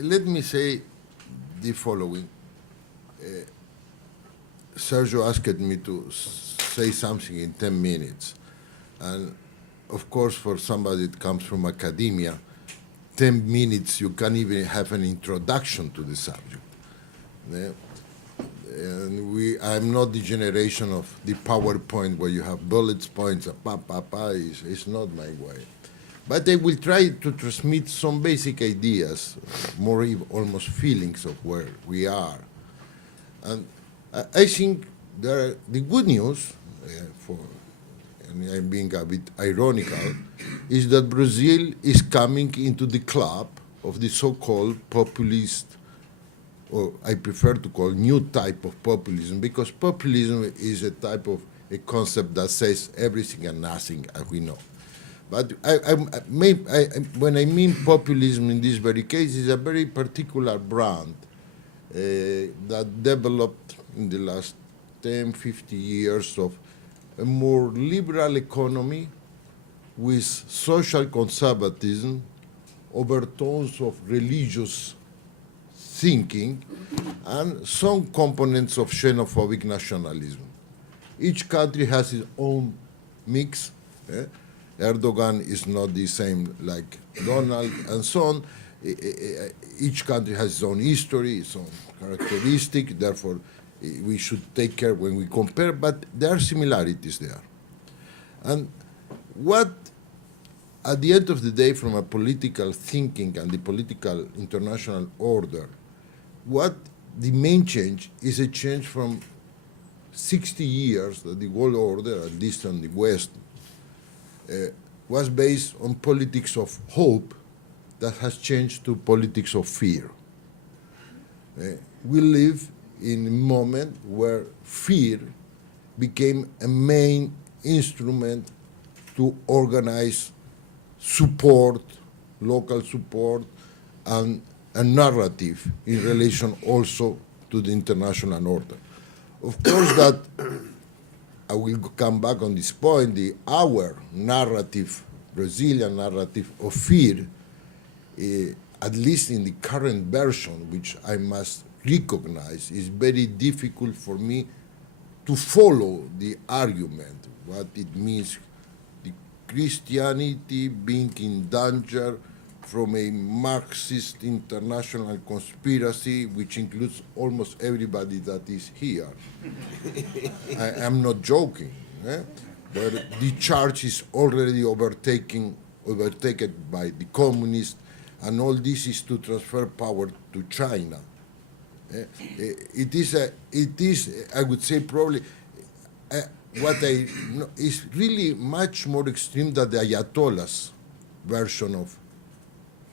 let me say the following. Sergio asked me to say something in 10 minutes. And of course, for somebody that comes from academia, 10 minutes, you can't even have an introduction to the subject. And I'm not the generation of the PowerPoint where you have bullet points, it's not my way. But I will try to transmit some basic ideas, more almost feelings of where we are. And I think the good news, and I'm being a bit ironical, is that Brazil is coming into the club of the so-called populist, or I prefer to call new type of populism, because populism is a type of a concept that says everything and nothing, as we know. But when I mean populism in this very case, is a very particular brand that developed in the last 10, 50 years of a more liberal economy with social conservatism, overtones of religious thinking, and some components of xenophobic nationalism. Each country has its own mix. Erdogan is not the same like Donald, and so on. Each country has its own history, its own characteristic, therefore we should take care when we compare, but there are similarities there. And what, at the end of the day, from a political thinking and the political international order, what the main change is a change from 60 years that the world order, at least in the West, was based on politics of hope that has changed to politics of fear. We live in a moment where fear became a main instrument to organize support, local support, and a narrative in relation also to the international order. Of course, that I will come back on this point, our narrative, Brazilian narrative of fear, at least in the current version, which I must recognize, is very difficult for me to follow the argument, what it means, the Christianity being in danger from a Marxist international conspiracy, which includes almost everybody that is here. I am not joking. But the charge is already overtaken by the communists, and all this is to transfer power to China. It is, I would say, probably what is really much more extreme than the Ayatollah's version of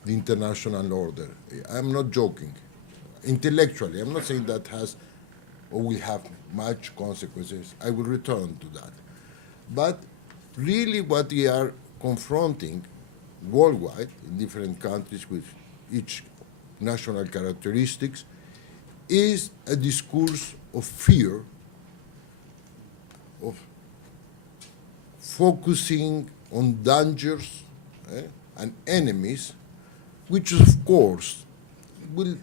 the international order. I'm not joking. Intellectually, I'm not saying that has or will have much consequences. I will return to that. But really what we are confronting worldwide in different countries with each national characteristics is a discourse of fear, of focusing on dangers and enemies, which of course will,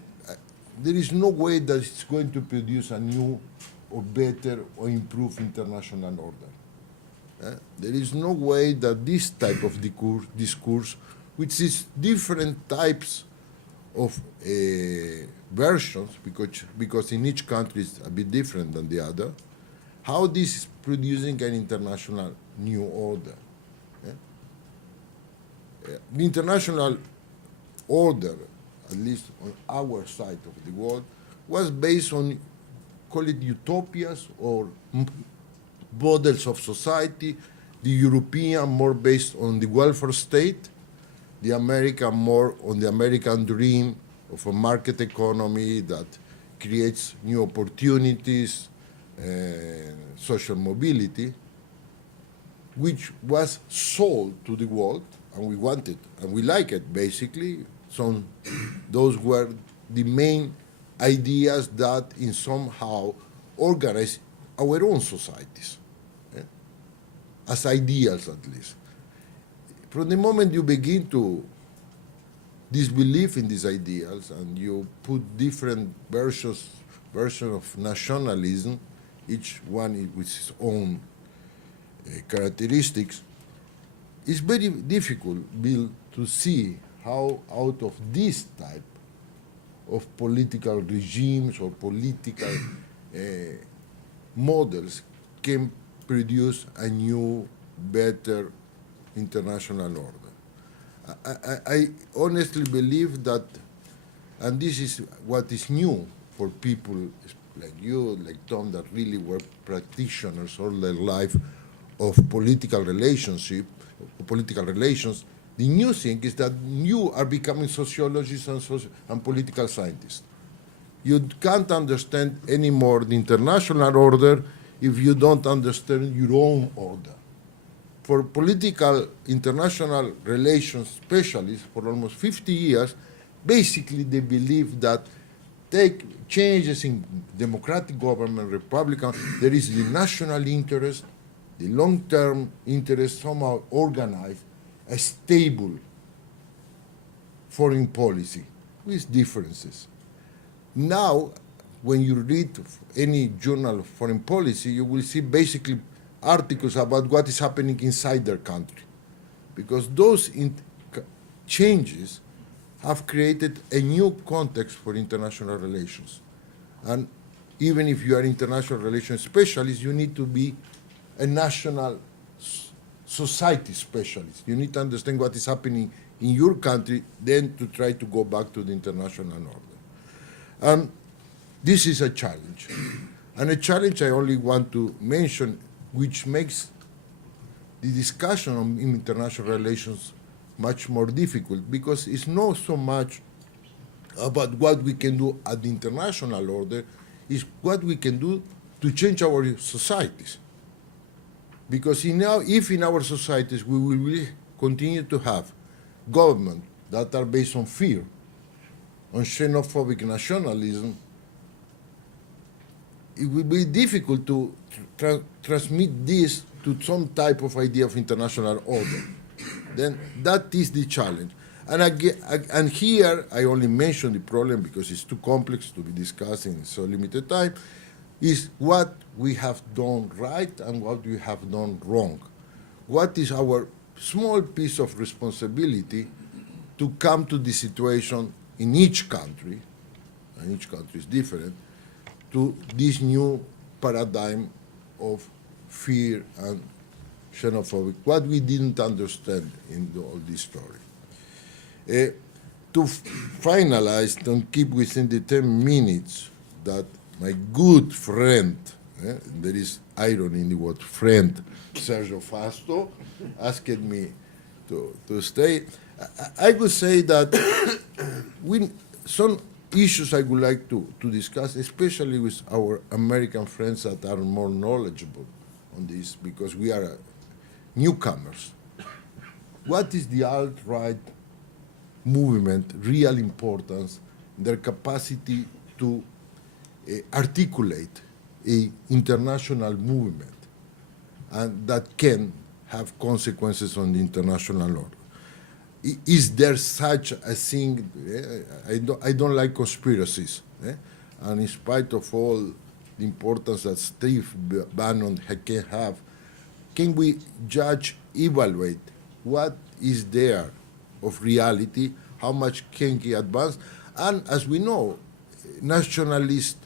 there is no way that it's going to produce a new or better or improved international order. There is no way that this type of discourse, which is different types of versions, because in each country it's a bit different than the other, how this is producing an international new order. The international order, at least on our side of the world, was based on, call it utopias or models of society, the European more based on the welfare state, the American more on the American dream of a market economy that creates new opportunities, social mobility, which was sold to the world, and we wanted, and we like it, basically. So those were the main ideas that in somehow organize our own societies, as ideals at least. From the moment you begin to disbelief in these ideals and you put different versions of nationalism, each one with its own characteristics, it's very difficult, Bill, to see how out of this type of political regimes or political models can produce a new, better international order. I honestly believe that, and this is what is new for people like you, like Tom, that really were practitioners all their life of political relations. The new thing is that you are becoming sociologists and political scientists. You can't understand anymore the international order if you don't understand your own order. For political international relations specialists for almost 50 years, basically they believe that take changes in democratic government, Republican, there is the national interest, the long-term interest somehow organized a stable foreign policy with differences. Now, when you read any journal of foreign policy, you will see basically articles about what is happening inside their country, because those changes have created a new context for international relations. And even if you are international relations specialist, you need to be a national society specialist. You need to understand what is happening in your country, then to try to go back to the international order. This is a challenge. And a challenge I only want to mention, which makes the discussion on international relations much more difficult, because it's not so much about what we can do at the international order, it's what we can do to change our societies. Because if in our societies we will continue to have government that are based on fear, on xenophobic nationalism, it will be difficult to transmit this to some type of idea of international order. Then that is the challenge. And here I only mention the problem because it's too complex to be discussed in so limited time, is what we have done right and what we have done wrong. What is our small piece of responsibility to come to the situation in each country, and each country is different, to this new paradigm of fear and xenophobic, what we didn't understand in all this story. To finalize, don't keep within the 10 minutes, that my good friend, there is irony in the word friend, Sergio Fasto, asked me to stay. I would say that some issues I would like to discuss, especially with our American friends that are more knowledgeable on this, because we are newcomers. What is the alt-right movement real importance, their capacity to articulate an international movement, and that can have consequences on the international order? Is there such a thing? I don't like conspiracies, and in spite of all the importance that Steve Bannon can have, can we judge, evaluate what is there of reality, how much can he advance? And as we know, nationalist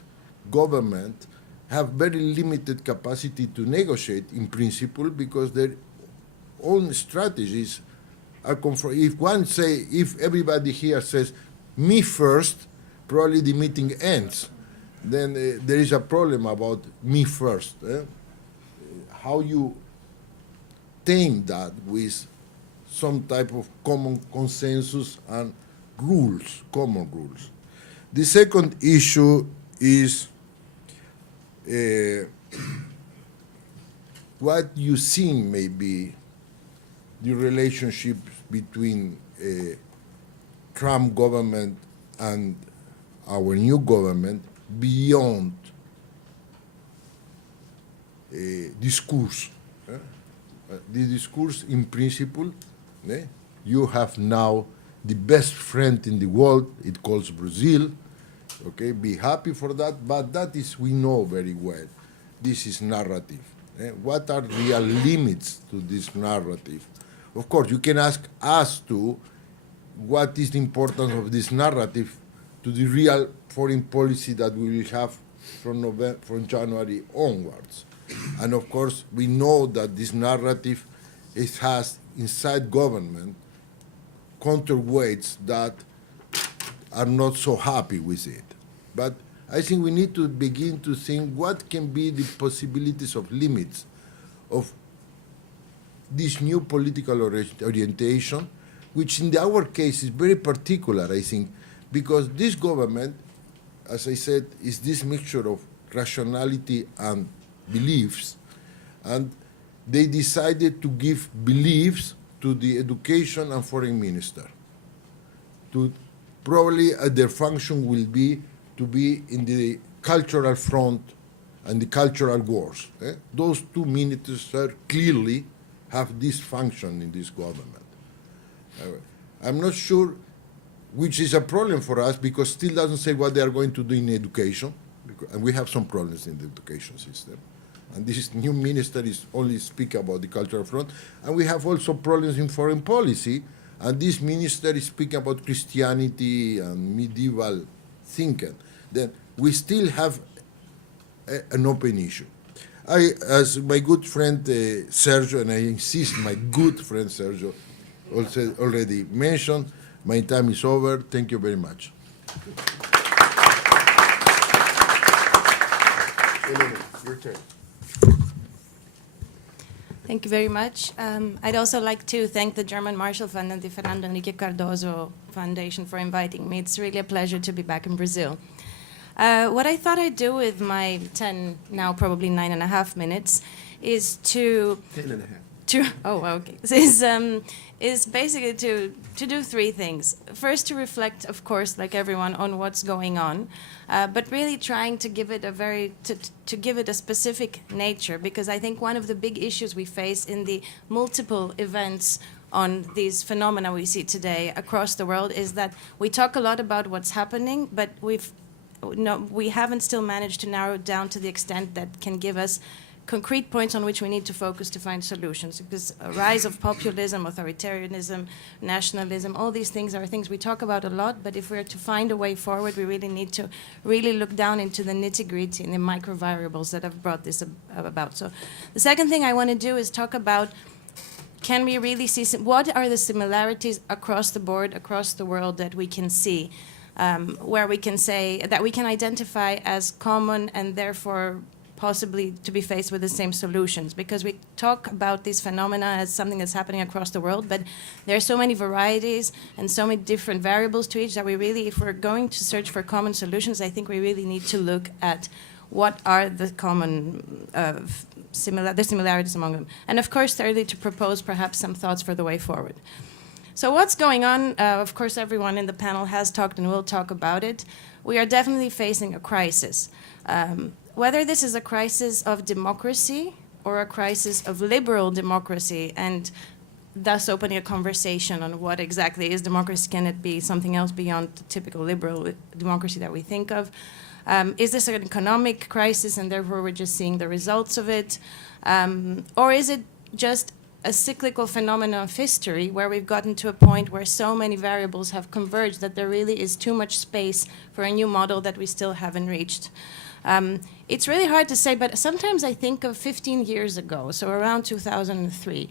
government have very limited capacity to negotiate in principle, because their own strategies are if everybody here says me first, probably the meeting ends. Then there is a problem about me first. How you tame that with some type of common consensus and rules, common rules. The second issue is what you think may be the relationship between Trump government and our new government beyond discourse. The discourse in principle, you have now the best friend in the world. It calls Brazil. Okay, be happy for that, but that is, we know very well, this is narrative. What are real limits to this narrative? Of course, you can ask us to, what is the importance of this narrative to the real foreign policy that we will have from January onwards? And of course, we know that this narrative, it has inside government counterweights that are not so happy with it. But I think we need to begin to think what can be the possibilities of limits of this new political orientation, which in our case is very particular, I think, because this government, as I said, is this mixture of rationality and beliefs, and they decided to give beliefs to the education and foreign minister. To probably their function will be to be in the cultural front and the cultural wars. Those two ministers clearly have this function in this government. I'm not sure, which is a problem for us, because still doesn't say what they are going to do in education, and we have some problems in the education system. And this new minister is only speak about the cultural front, and we have also problems in foreign policy, and this minister is speaking about Christianity and medieval thinking. Then we still have an open issue. As my good friend Sergio, and I insist my good friend Sergio also already mentioned, my time is over. Thank you very much. Elena, your turn. Thank you very much. I'd also like to thank the German Marshall Fund and the Fernando Henrique Cardoso Foundation for inviting me. It's really a pleasure to be back in Brazil. What I thought I'd do with my 10, now probably 9.5 minutes, is to... 10.5. Is basically to do three things. First, to reflect, of course, like everyone, on what's going on, but really trying to give it to give it a specific nature, because I think one of the big issues we face in the multiple events on these phenomena we see today across the world is that we talk a lot about what's happening, but we haven't still managed to narrow it down to the extent that can give us concrete points on which we need to focus to find solutions. Because a rise of populism, authoritarianism, nationalism, all these things are things we talk about a lot, but if we're to find a way forward, we really need to really look down into the nitty-gritty and the micro variables that have brought this about. So the second thing I want to do is talk about, can we really see, what are the similarities across the board, across the world that we can see, where we can say, that we can identify as common and therefore possibly to be faced with the same solutions, because we talk about these phenomena as something that's happening across the world, but there are so many varieties and so many different variables to each that we really, if we're going to search for common solutions, I think we really need to look at what are the common the similarities among them. And of course, thirdly, to propose perhaps some thoughts for the way forward. So what's going on? Of course, everyone in the panel has talked and will talk about it. We are definitely facing a crisis. Whether this is a crisis of democracy or a crisis of liberal democracy, and thus opening a conversation on what exactly is democracy, can it be something else beyond the typical liberal democracy that we think of? Is this an economic crisis and therefore we're just seeing the results of it? Or is it just a cyclical phenomenon of history where we've gotten to a point where so many variables have converged that there really is too much space for a new model that we still haven't reached? It's really hard to say, but sometimes I think of 15 years ago, so around 2003.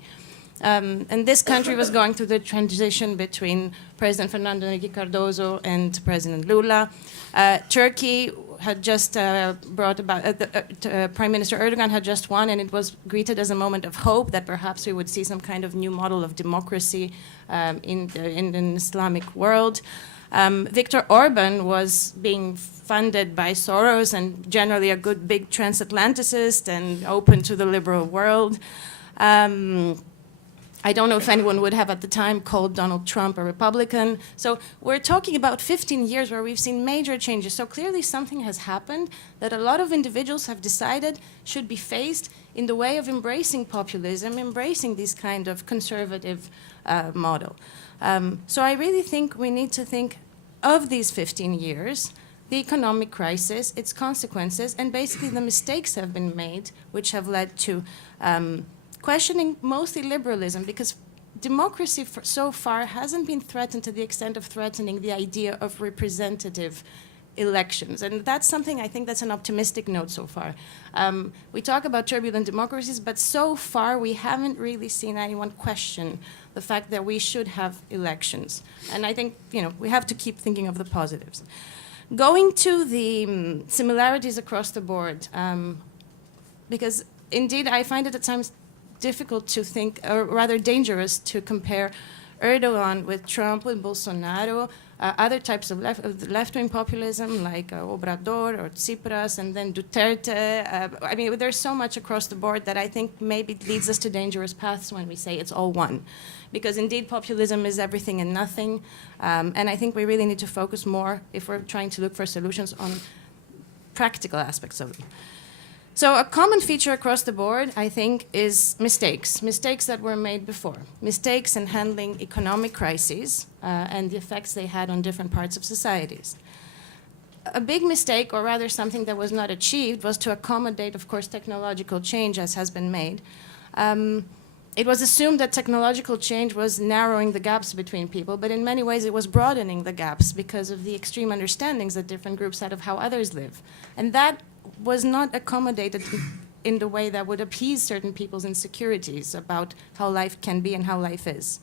And this country was going through the transition between President Fernando Henrique Cardoso and President Lula. Turkey had just brought about, Prime Minister Erdogan had just won, and it was greeted as a moment of hope that perhaps we would see some kind of new model of democracy in an Islamic world. Viktor Orban was being funded by Soros and generally a good big transatlanticist and open to the liberal world. I don't know if anyone would have at the time called Donald Trump a Republican. So we're talking about 15 years where we've seen major changes. So clearly something has happened that a lot of individuals have decided should be faced in the way of embracing populism, embracing this kind of conservative model. So I really think we need to think of these 15 years, the economic crisis, its consequences, and basically the mistakes have been made, which have led to questioning mostly liberalism, because democracy so far hasn't been threatened to the extent of threatening the idea of representative elections. And that's something I think that's an optimistic note so far. We talk about turbulent democracies, but so far we haven't really seen anyone question the fact that we should have elections. And I think, we have to keep thinking of the positives. Going to the similarities across the board, because indeed I find it at times difficult to think, or rather dangerous to compare Erdogan with Trump, with Bolsonaro, other types of left-wing populism like Obrador or Tsipras, and then Duterte. There's so much across the board that I think maybe leads us to dangerous paths when we say it's all one. Because indeed populism is everything and nothing, and I think we really need to focus more, if we're trying to look for solutions, on practical aspects of them. So a common feature across the board, I think, is mistakes that were made before. Mistakes in handling economic crises and the effects they had on different parts of societies. A big mistake, or rather something that was not achieved, was to accommodate, of course, technological change, as has been made. It was assumed that technological change was narrowing the gaps between people, but in many ways it was broadening the gaps because of the extreme understandings that different groups had of how others live. And that was not accommodated in the way that would appease certain people's insecurities about how life can be and how life is.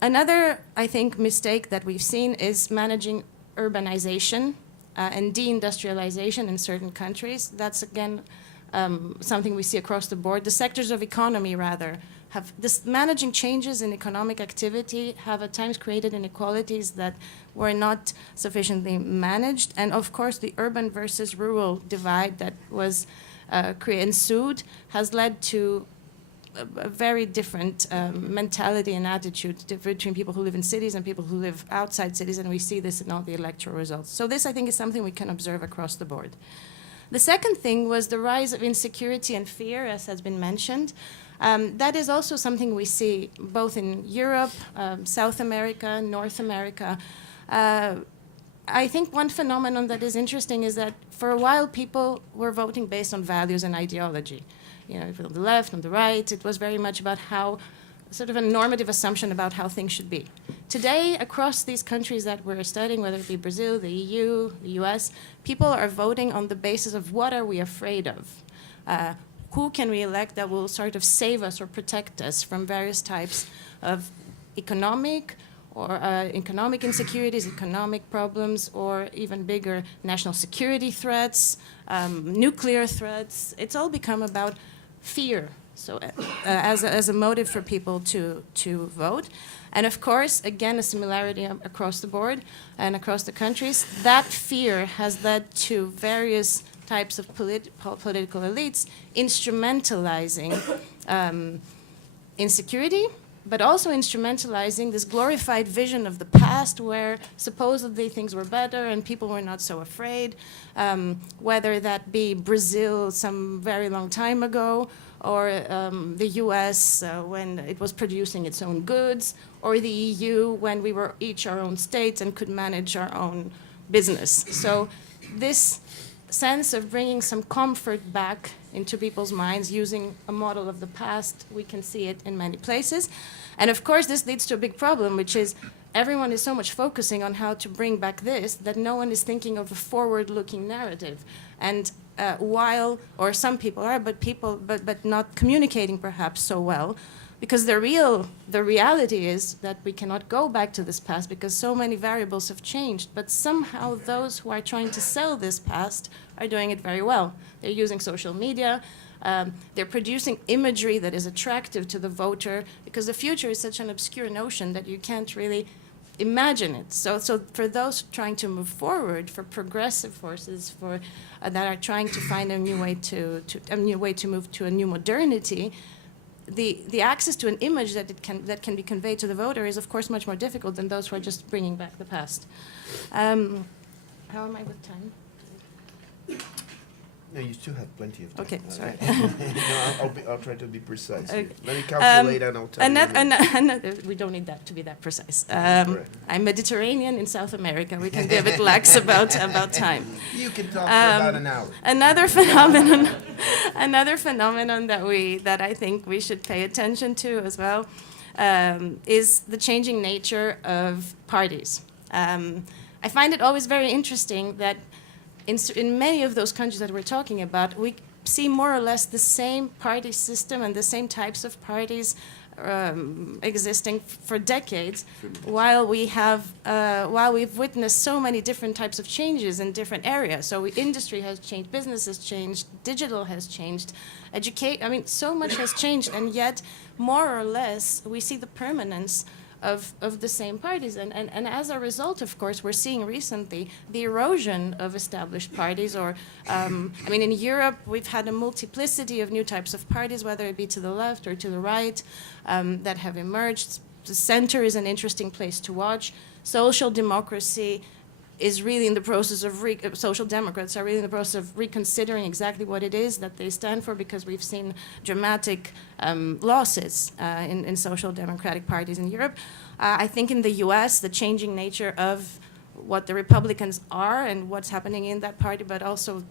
Another, I think, mistake that we've seen is managing urbanization and deindustrialization in certain countries. That's, again, something we see across the board. The sectors of economy, rather, managing changes in economic activity have at times created inequalities that were not sufficiently managed. And of course, the urban versus rural divide that was ensued has led to a very different mentality and attitude between people who live in cities and people who live outside cities, and we see this in all the electoral results. So this, I think, is something we can observe across the board. The second thing was the rise of insecurity and fear, as has been mentioned. That is also something we see both in Europe, South America, North America. I think one phenomenon that is interesting is that for a while people were voting based on values and ideology. On the left, on the right, it was very much about how, sort of a normative assumption about how things should be. Today, across these countries that we're studying, whether it be Brazil, the EU, the US, people are voting on the basis of what are we afraid of? Who can we elect that will sort of save us or protect us from various types of economic insecurities, economic problems, or even bigger national security threats, nuclear threats. It's all become about fear. So as a motive for people to vote. And of course, again, a similarity across the board and across the countries. That fear has led to various types of political elites instrumentalizing insecurity, but also instrumentalizing this glorified vision of the past where supposedly things were better and people were not so afraid, whether that be Brazil some very long time ago, or the US when it was producing its own goods, or the EU when we were each our own states and could manage our own business. So this sense of bringing some comfort back into people's minds using a model of the past, we can see it in many places. And of course, this leads to a big problem, which is everyone is so much focusing on how to bring back this that no one is thinking of a forward-looking narrative. And or some people are, but not communicating perhaps so well, because the reality is that we cannot go back to this past because so many variables have changed, but somehow those who are trying to sell this past are doing it very well. They're using social media, they're producing imagery that is attractive to the voter, because the future is such an obscure notion that you can't really imagine it. So for those trying to move forward, for progressive forces, that are trying to find a new way to move to a new modernity, the access to an image that can be conveyed to the voter is, of course, much more difficult than those who are just bringing back the past. How am I with time? No, you still have plenty of time. Okay, sorry. No, I'll try to be precise. Okay. Here. Let me calculate and I'll tell you. We don't need that to be that precise. Correct. I'm Mediterranean in South America. We can be a bit lax about time. You can talk for about an hour. Another phenomenon that I think we should pay attention to as well is the changing nature of parties. I find it always very interesting that in many of those countries that we're talking about, we see more or less the same party system and the same types of parties existing for decades, while we've witnessed so many different types of changes in different areas. So industry has changed, business has changed, digital has changed, so much has changed, and yet more or less we see the permanence of the same parties. And as a result, of course, we're seeing recently the erosion of established parties, or, in Europe, we've had a multiplicity of new types of parties, whether it be to the left or to the right, that have emerged. The center is an interesting place to watch. Social democracy is really in the process of, social democrats are really in the process of reconsidering exactly what it is that they stand for, because we've seen dramatic losses in social democratic parties in Europe. I think in the US, the changing nature of what the Republicans are and what's happening in that party, but also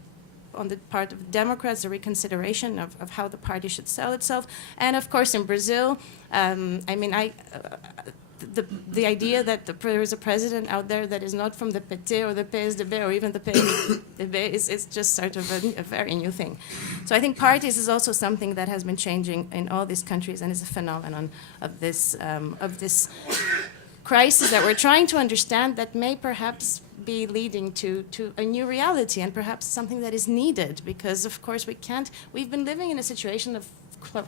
on the part of Democrats, the reconsideration of how the party should sell itself. And of course in Brazil, the idea that there is a president out there that is not from the PT or the PSDB or even the PSDB is just sort of a very new thing. So I think parties is also something that has been changing in all these countries and is a phenomenon of this crisis that we're trying to understand, that may perhaps be leading to a new reality, and perhaps something that is needed, because of course we've been living in a situation of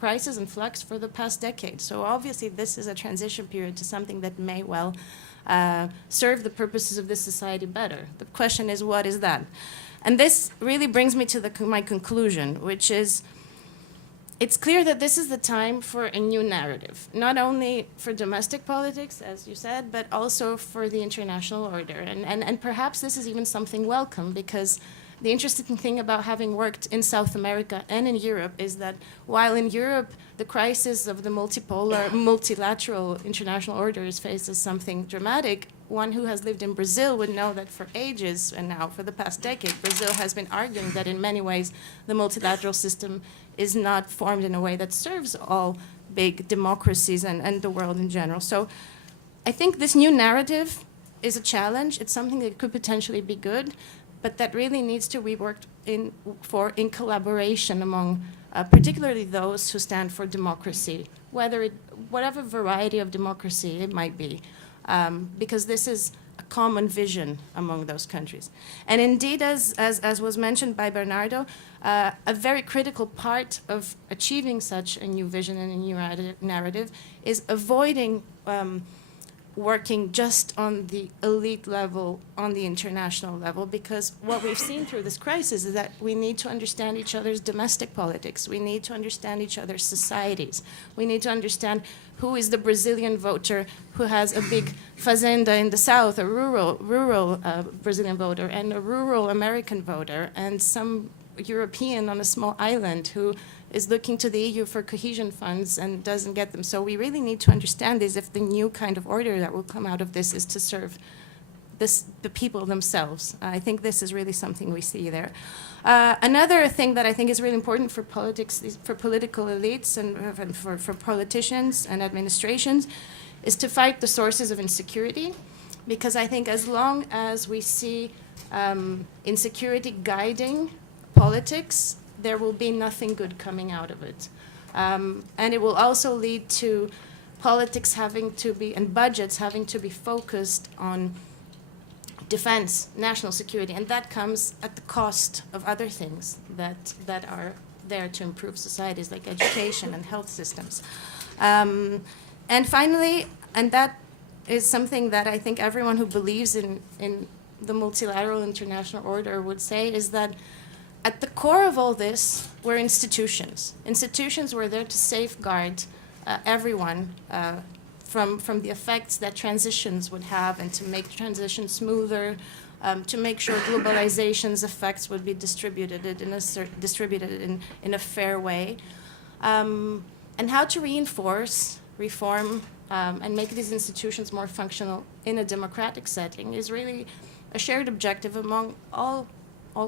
crisis and flux for the past decade. So obviously this is a transition period to something that may well serve the purposes of this society better. The question is, what is that? And this really brings me to my conclusion, which is, it's clear that this is the time for a new narrative, not only for domestic politics, as you said, but also for the international order. And perhaps this is even something welcome, because the interesting thing about having worked in South America and in Europe is that while in Europe the crisis of the multilateral international order is faced as something dramatic, one who has lived in Brazil would know that for ages, and now for the past decade, Brazil has been arguing that in many ways the multilateral system is not formed in a way that serves all big democracies and the world in general. So I think this new narrative is a challenge. It's something that could potentially be good, but that really needs to be worked in collaboration among particularly those who stand for democracy, whatever variety of democracy it might be, because this is a common vision among those countries. And indeed, as was mentioned by Bernardo, a very critical part of achieving such a new vision and a new narrative is avoiding working just on the elite level, on the international level, because what we've seen through this crisis is that we need to understand each other's domestic politics. We need to understand each other's societies. We need to understand who is the Brazilian voter who has a big fazenda in the south, a rural Brazilian voter, and a rural American voter, and some European on a small island who is looking to the EU for cohesion funds and doesn't get them. So we really need to understand this if the new kind of order that will come out of this is to serve the people themselves. I think this is really something we see there. Another thing that I think is really important for politics, for political elites and for politicians and administrations, is to fight the sources of insecurity, because I think as long as we see insecurity guiding politics, there will be nothing good coming out of it. And it will also lead to politics having to be, and budgets having to be focused on defense, national security, and that comes at the cost of other things that are there to improve societies, like education and health systems. And finally, and that is something that I think everyone who believes in the multilateral international order would say, is that at the core of all this were institutions. Institutions were there to safeguard everyone from the effects that transitions would have, and to make transitions smoother, to make sure globalization's effects would be distributed in a fair way, and how to reinforce, reform, and make these institutions more functional in a democratic setting is really a shared objective among all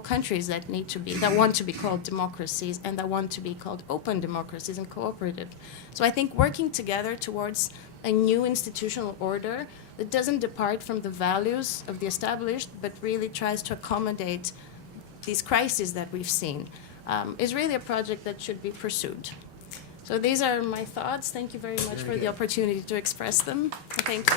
countries that want to be called democracies and that want to be called open democracies and cooperative. So I think working together towards a new institutional order that doesn't depart from the values of the established, but really tries to accommodate these crises that we've seen, is really a project that should be pursued. So these are my thoughts. Thank you very much for the opportunity to express them. Thank you.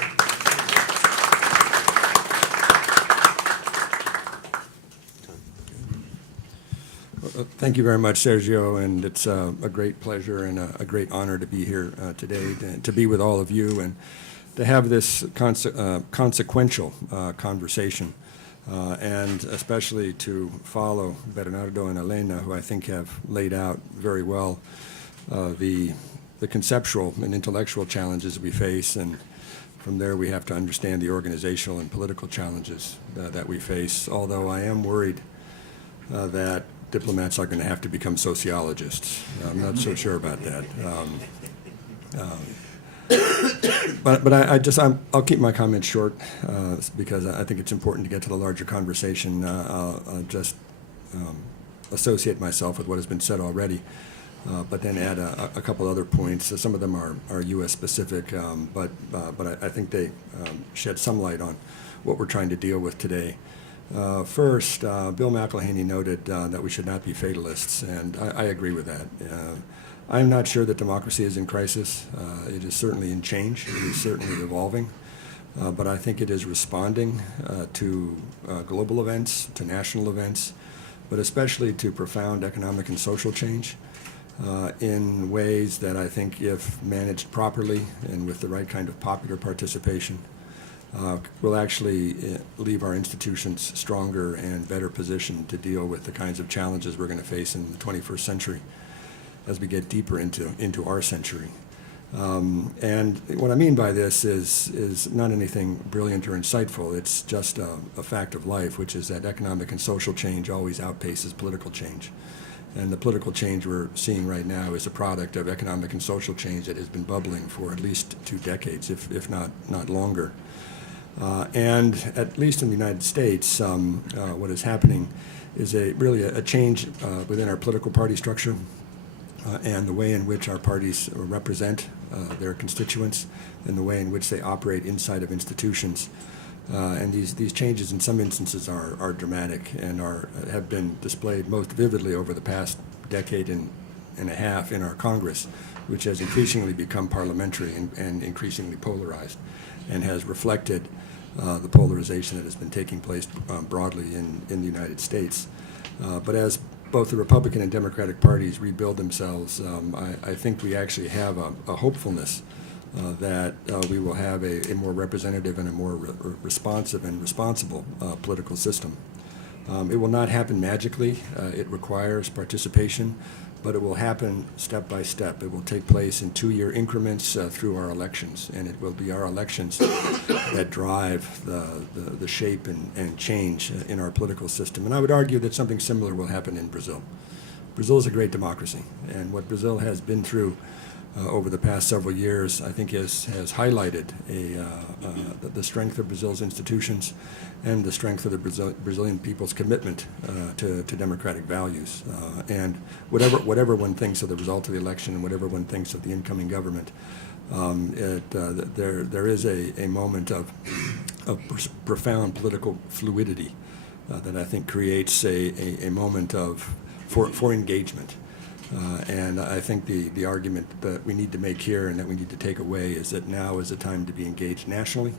Thank you very much, Sergio, and it's a great pleasure and a great honor to be here today, to be with all of you, and to have this consequential conversation, and especially to follow Bernardo and Elena, who I think have laid out very well the conceptual and intellectual challenges we face, and from there we have to understand the organizational and political challenges that we face, although I am worried that diplomats are going to have to become sociologists. I'm not so sure about that. But I'll keep my comments short because I think it's important to get to the larger conversation. I'll just associate myself with what has been said already, but then add a couple other points. Some of them are U.S. specific, but I think they shed some light on what we're trying to deal with today. First, Bill McElhaney noted that we should not be fatalists, and I agree with that. I'm not sure that democracy is in crisis. It is certainly in change. It is certainly evolving. But I think it is responding to global events, to national events, but especially to profound economic and social change in ways that I think, if managed properly and with the right kind of popular participation, will actually leave our institutions stronger and better positioned to deal with the kinds of challenges we're going to face in the 21st century as we get deeper into our century. And what I mean by this is not anything brilliant or insightful. It's just a fact of life, which is that economic and social change always outpaces political change. And the political change we're seeing right now is a product of economic and social change that has been bubbling for at least 2 decades, if not longer. And at least in the United States, what is happening is really a change within our political party structure and the way in which our parties represent their constituents and the way in which they operate inside of institutions. And these changes in some instances are dramatic and have been displayed most vividly over the past decade and a half in our Congress, which has increasingly become parliamentary and increasingly polarized, and has reflected the polarization that has been taking place broadly in the United States. But as both the Republican and Democratic parties rebuild themselves, I think we actually have a hopefulness that we will have a more representative and a more responsive and responsible political system. It will not happen magically. It requires participation, but it will happen step by step. It will take place in 2-year increments through our elections, and it will be our elections that drive the shape and change in our political system. And I would argue that something similar will happen in Brazil. Brazil is a great democracy, and what Brazil has been through over the past several years, I think, has highlighted the strength of Brazil's institutions and the strength of the Brazilian people's commitment to democratic values. And whatever one thinks of the result of the election and whatever one thinks of the incoming government, there is a moment of profound political fluidity that I think creates a moment for engagement. And I think the argument that we need to make here and that we need to take away is that now is the time to be engaged nationally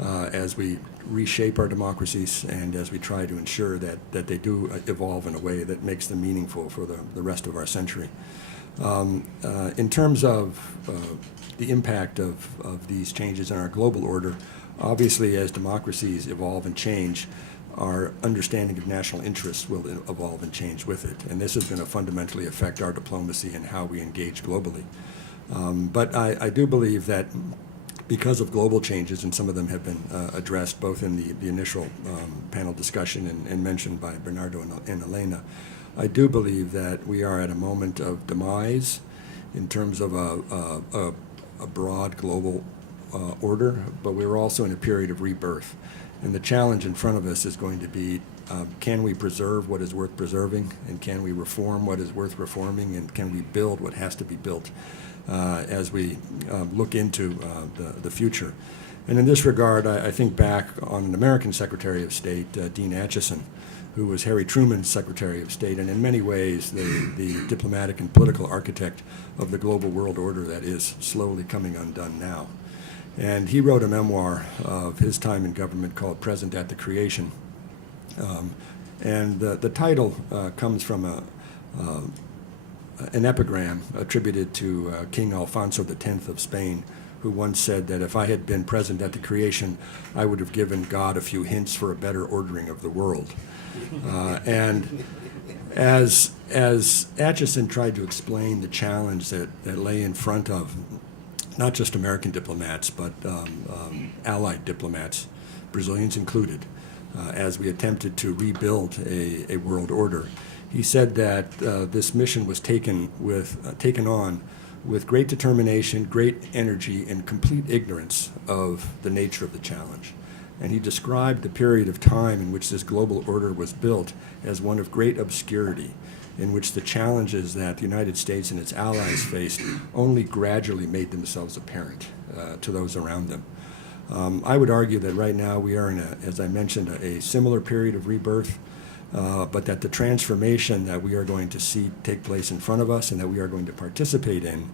as we reshape our democracies and as we try to ensure that they do evolve in a way that makes them meaningful for the rest of our century. In terms of the impact of these changes in our global order, obviously as democracies evolve and change, our understanding of national interests will evolve and change with it. And this is going to fundamentally affect our diplomacy and how we engage globally. But I do believe that because of global changes, and some of them have been addressed both in the initial panel discussion and mentioned by Bernardo and Elena, I do believe that we are at a moment of demise in terms of a broad global order, but we're also in a period of rebirth. And the challenge in front of us is going to be, can we preserve what is worth preserving, and can we reform what is worth reforming, and can we build what has to be built as we look into the future. And in this regard, I think back on an American Secretary of State, Dean Acheson, who was Harry Truman's Secretary of State, and in many ways the diplomatic and political architect of the global world order that is slowly coming undone now. And he wrote a memoir of his time in government called Present at the Creation. And the title comes from an epigram attributed to King Alfonso X of Spain, who once said that if I had been present at the creation, I would have given God a few hints for a better ordering of the world. And as Acheson tried to explain the challenge that lay in front of not just American diplomats, but allied diplomats, Brazilians included, as we attempted to rebuild a world order, he said that this mission was taken on with great determination, great energy, and complete ignorance of the nature of the challenge. And he described the period of time in which this global order was built as one of great obscurity, in which the challenges that the United States and its allies faced only gradually made themselves apparent to those around them. I would argue that right now we are in, as I mentioned, a similar period of rebirth, but that the transformation that we are going to see take place in front of us and that we are going to participate in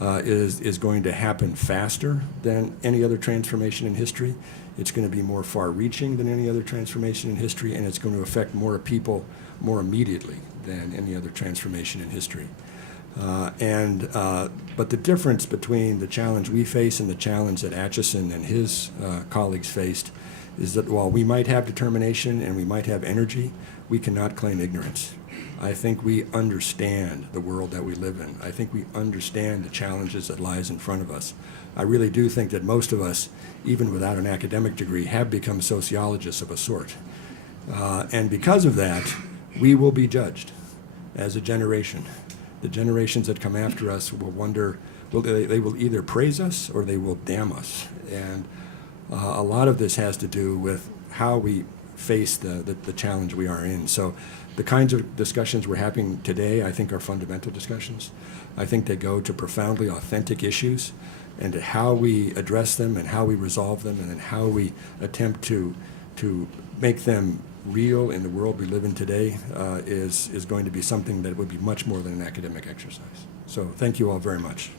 is going to happen faster than any other transformation in history. It's going to be more far-reaching than any other transformation in history, and it's going to affect more people more immediately than any other transformation in history. But the difference between the challenge we face and the challenge that Acheson and his colleagues faced is that while we might have determination and we might have energy, we cannot claim ignorance. I think we understand the world that we live in. I think we understand the challenges that lies in front of us. I really do think that most of us, even without an academic degree, have become sociologists of a sort. And because of that, we will be judged as a generation. The generations that come after us will wonder, they will either praise us or they will damn us. And a lot of this has to do with how we face the challenge we are in. So the kinds of discussions we're having today, I think, are fundamental discussions. I think they go to profoundly authentic issues and to how we address them and how we resolve them and then how we attempt to make them real in the world we live in today is going to be something that would be much more than an academic exercise. So thank you all very much.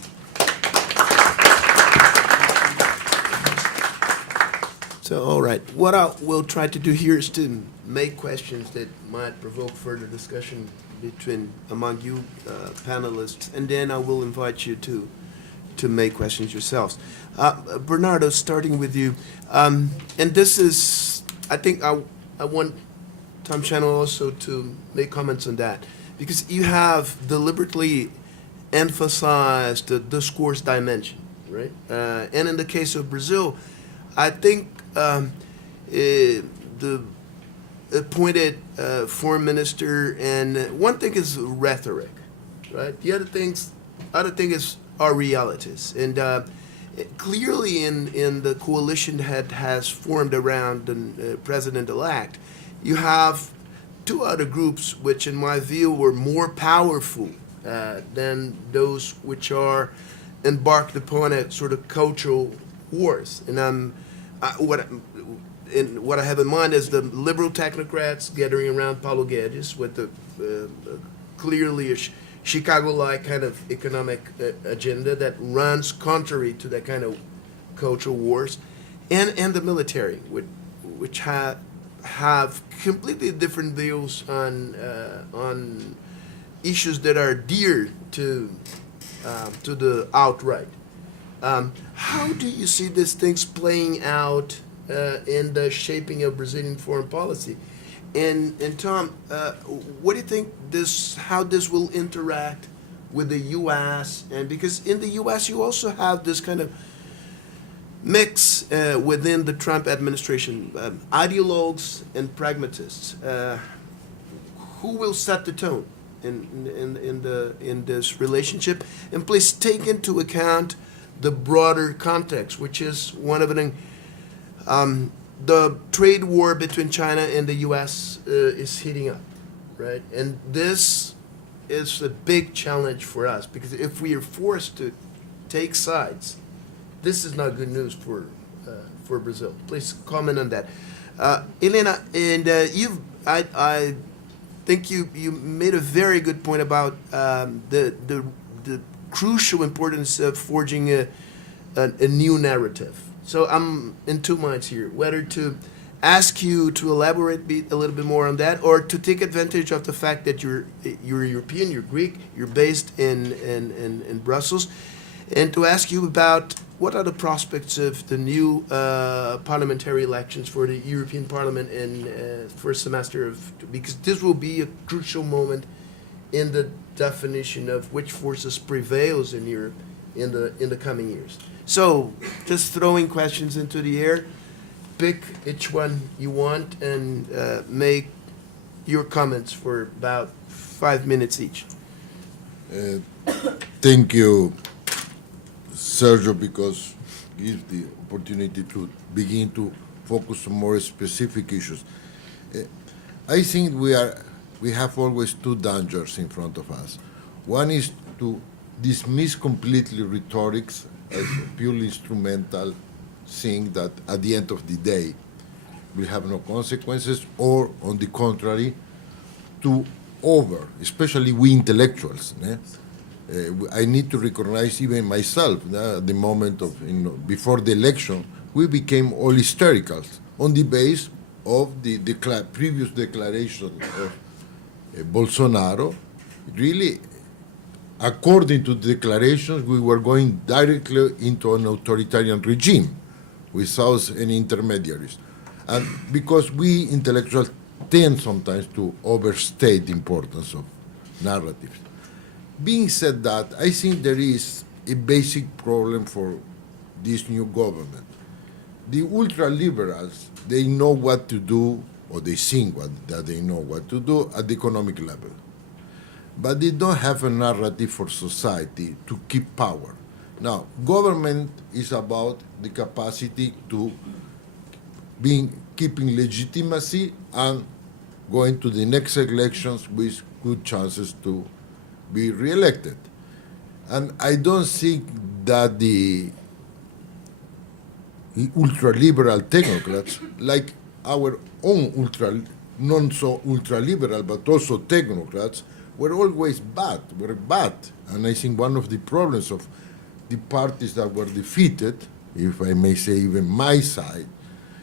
So, all right. What I will try to do here is to make questions that might provoke further discussion among you panelists, and then I will invite you to make questions yourselves. Bernardo, starting with you, and this is, I think I want Tom Channel also to make comments on that, because you have deliberately emphasized the discourse dimension, right? And in the case of Brazil, I think the appointed foreign minister, and one thing is rhetoric, right? The other thing is our realities, and clearly in the coalition that has formed around the president-elect, you have two other groups which, in my view, were more powerful than those which are embarked upon a sort of cultural wars. And what I have in mind is the liberal technocrats gathering around Paulo Guedes with the clearly a Chicago-like kind of economic agenda that runs contrary to that kind of cultural wars, and the military, which have completely different views on issues that are dear to the outright. How do you see these things playing out in the shaping of Brazilian foreign policy? And Tom, what do you think how this will interact with the U.S.? And because in the U.S. you also have this kind of mix within the Trump administration, ideologues and pragmatists. Who will set the tone in this relationship? And please take into account the broader context, which is one of the trade war between China and the U.S. Is heating up, right? And this is a big challenge for us, because if we are forced to take sides, this is not good news for Brazil. Please comment on that, Helena. And I think you made a very good point about the crucial importance of forging a new narrative. So I'm in two minds here, whether to ask you to elaborate a little bit more on that, or to take advantage of the fact that you're European, you're Greek, you're based in Brussels, and to ask you about what are the prospects of the new parliamentary elections for the European Parliament in first semester because this will be a crucial moment in the definition of which forces prevails in Europe in the coming years. So, just throwing questions into the air, pick each one you want and make your comments for about 5 minutes each. Thank you, Sergio, because it gives the opportunity to begin to focus on more specific issues. I think we have always two dangers in front of us. One is to dismiss completely rhetorics as a purely instrumental thing that at the end of the day will have no consequences, or on the contrary, to especially we intellectuals. I need to recognize even myself at the moment of, before the election, we became all hysterical on the base of the previous declaration of Bolsonaro. Really, according to the declarations, we were going directly into an authoritarian regime without any intermediaries. And because we intellectuals tend sometimes to overstate the importance of narratives. Being said that, I think there is a basic problem for this new government. The ultra-liberals, they know what to do, or they think that they know what to do at the economic level. But they don't have a narrative for society to keep power. Now, government is about the capacity to keeping legitimacy and going to the next elections with good chances to be re-elected. And I don't think that the ultra-liberal technocrats, like our own non so ultra-liberal, but also technocrats, were always bad. And I think one of the problems of the parties that were defeated, if I may say even my side,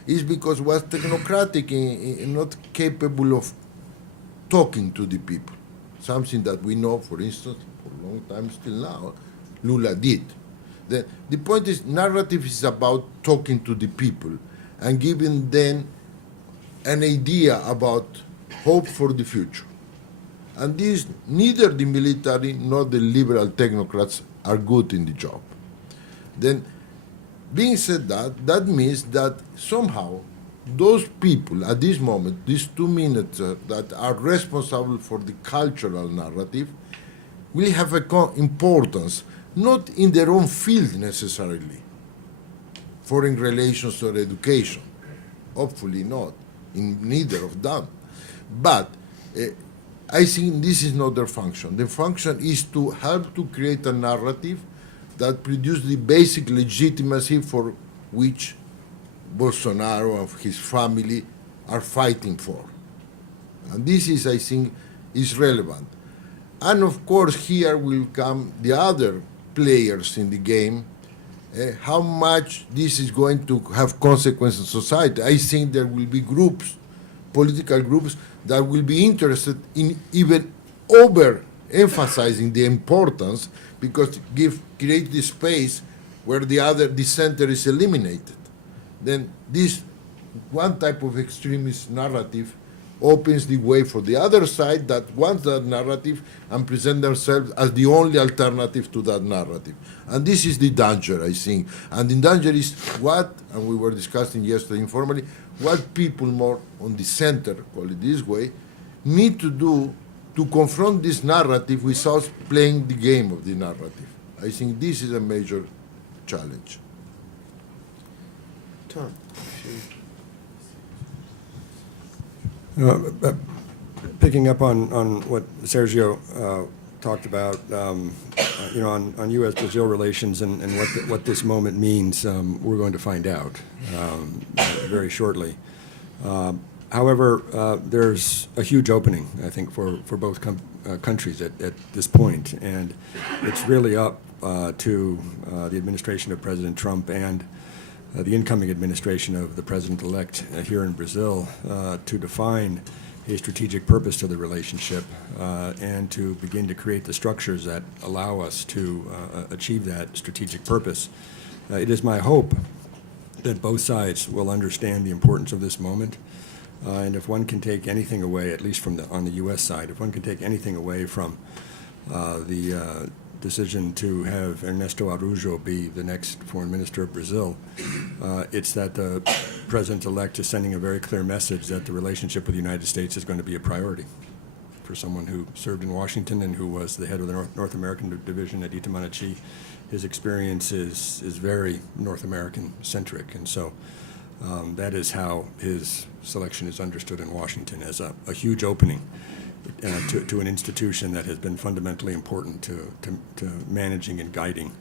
is because was technocratic and not capable of talking to the people. Something that we know, for instance, for a long time still now, Lula did. The point is, narrative is about talking to the people and giving them an idea about hope for the future. And this, neither the military nor the liberal technocrats are good in the job. Then, being said that means that somehow those people at this moment, these 2 minutes that are responsible for the cultural narrative, will have importance, not in their own field necessarily, foreign relations or education, hopefully not, in neither of them. But I think this is not their function. The function is to help to create a narrative that produces the basic legitimacy for which Bolsonaro and his family are fighting for. And this is, I think, is relevant. And of course, here will come the other players in the game, how much this is going to have consequences in society. I think there will be groups, political groups, that will be interested in even over-emphasizing the importance, because create the space where the center is eliminated. Then this one type of extremist narrative opens the way for the other side that wants that narrative and present themselves as the only alternative to that narrative. And this is the danger, I think. And the danger is what, and we were discussing yesterday informally, what people more on the center, call it this way, need to do to confront this narrative without playing the game of the narrative. I think this is a major challenge. Tom. Picking up on what Sergio talked about, on U.S.-Brazil relations and what this moment means, we're going to find out very shortly. However, there's a huge opening, I think, for both countries at this point, and it's really up to the administration of President Trump and the incoming administration of the president-elect here in Brazil to define a strategic purpose to the relationship and to begin to create the structures that allow us to achieve that strategic purpose. It is my hope that both sides will understand the importance of this moment. And if one can take anything away, at least on the U.S. side, if one can take anything away from the decision to have Ernesto Araújo be the next foreign minister of Brazil, it's that the president-elect is sending a very clear message that the relationship with the United States is going to be a priority. For someone who served in Washington and who was the head of the North American division at Itamaraty, his experience is very North American-centric, and so that is how his selection is understood in Washington, as a huge opening to an institution that has been fundamentally important to managing and guiding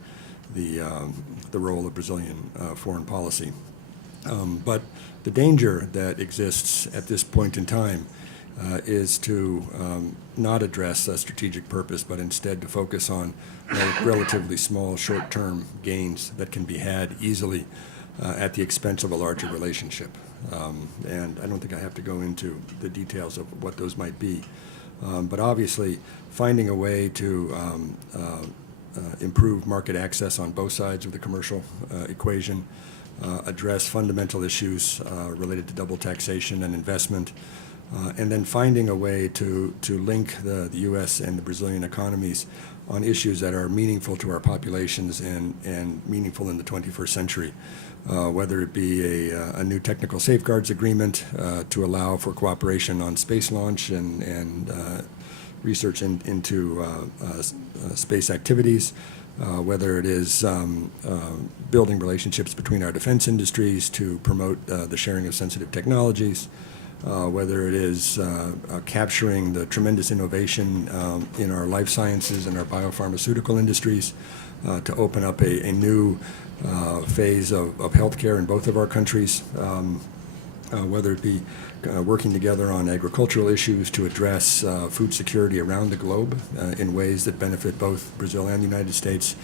the role of Brazilian foreign policy. But the danger that exists at this point in time is to not address a strategic purpose, but instead to focus on relatively small short-term gains that can be had easily at the expense of a larger relationship. And I don't think I have to go into the details of what those might be. But obviously, finding a way to improve market access on both sides of the commercial equation, address fundamental issues related to double taxation and investment, and then finding a way to link the U.S. and the Brazilian economies on issues that are meaningful to our populations and meaningful in the 21st century, whether it be a new technical safeguards agreement to allow for cooperation on space launch and research into space activities, whether it is building relationships between our defense industries to promote the sharing of sensitive technologies, whether it is capturing the tremendous innovation in our life sciences and our biopharmaceutical industries to open up a new phase of healthcare in both of our countries, whether it be working together on agricultural issues to address food security around the globe in ways that benefit both Brazil and the United States.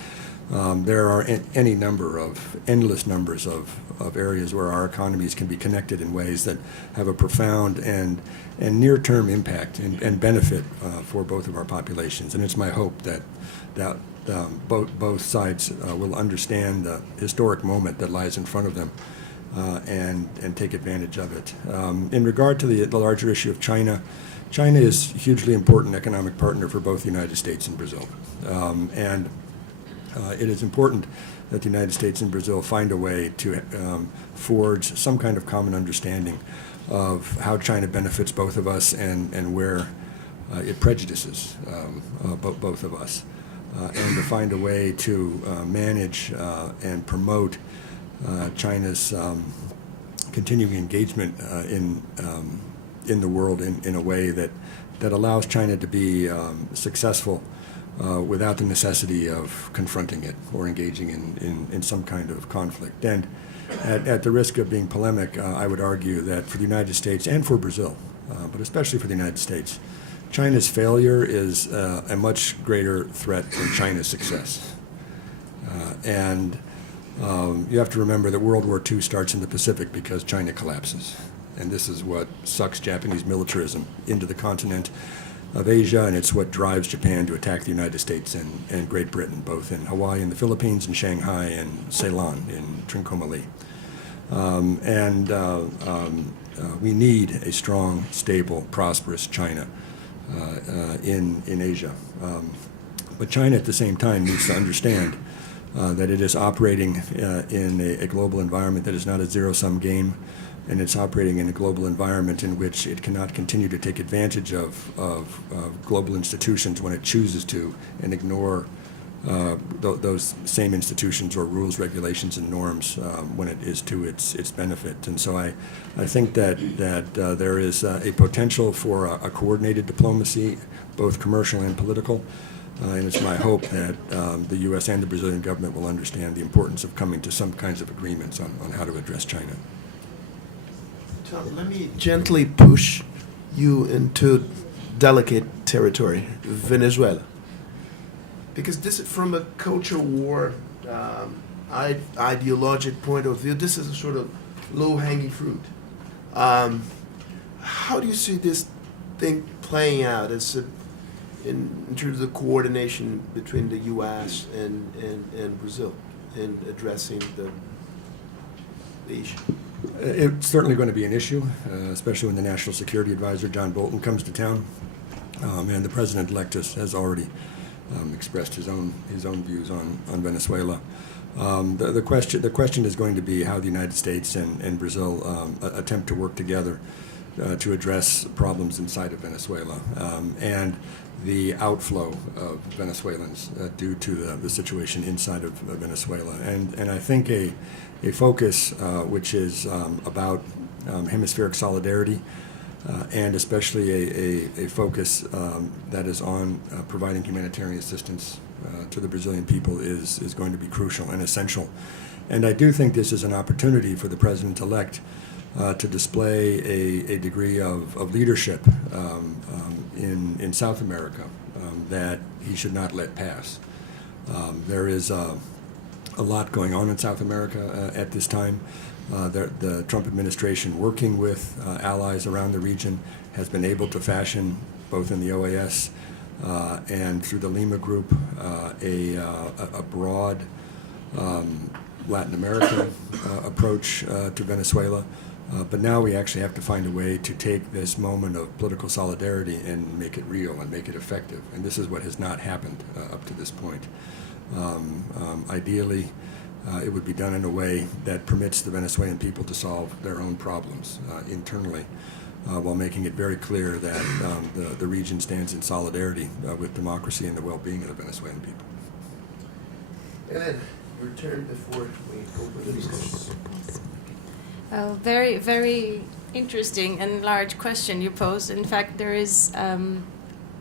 There are endless numbers of areas where our economies can be connected in ways that have a profound and near-term impact and benefit for both of our populations. And it's my hope that both sides will understand the historic moment that lies in front of them and take advantage of it. In regard to the larger issue of China, China is a hugely important economic partner for both the United States and Brazil. It is important that the United States and Brazil find a way to forge some kind of common understanding of how China benefits both of us and where it prejudices both of us, and to find a way to manage and promote China's continuing engagement in the world in a way that allows China to be successful without the necessity of confronting it or engaging in some kind of conflict. And at the risk of being polemic, I would argue that for the United States and for Brazil, but especially for the United States, China's failure is a much greater threat than China's success. And you have to remember that World War II starts in the Pacific because China collapses. And this is what sucks Japanese militarism into the continent of Asia, and it's what drives Japan to attack the United States and Great Britain, both in Hawaii and the Philippines, and Shanghai and Ceylon in Trincomalee. We need a strong, stable, prosperous China in Asia. But China, at the same time, needs to understand that it is operating in a global environment that is not a zero-sum game, and it's operating in a global environment in which it cannot continue to take advantage of global institutions when it chooses to, and ignore those same institutions or rules, regulations, and norms when it is to its benefit. And so I think that there is a potential for a coordinated diplomacy, both commercial and political. And it's my hope that the U.S. and the Brazilian government will understand the importance of coming to some kinds of agreements on how to address China. Tom, let me gently push you into delicate territory, Venezuela. Because this is from a culture war, ideologic point of view, this is a sort of low-hanging fruit. How do you see this thing playing out in terms of coordination between the U.S. and Brazil in addressing the issue? It's certainly going to be an issue, especially when the National Security Advisor, John Bolton, comes to town. And the President-elect has already expressed his own views on Venezuela. The question is going to be how the United States and Brazil attempt to work together to address problems inside of Venezuela and the outflow of Venezuelans due to the situation inside of Venezuela. And I think a focus which is about hemispheric solidarity, and especially a focus that is on providing humanitarian assistance to the Brazilian people is going to be crucial and essential. And I do think this is an opportunity for the President-elect to display a degree of leadership in South America that he should not let pass. There is a lot going on in South America at this time. The Trump administration, working with allies around the region, has been able to fashion, both in the OAS and through the Lima Group, a broad Latin America approach to Venezuela. But now we actually have to find a way to take this moment of political solidarity and make it real and make it effective. And this is what has not happened up to this point. Ideally, it would be done in a way that permits the Venezuelan people to solve their own problems internally, while making it very clear that the region stands in solidarity with democracy and the well-being of the Venezuelan people. And then your turn before we open the discussion. Well, very, very interesting and large question you posed. In fact, there is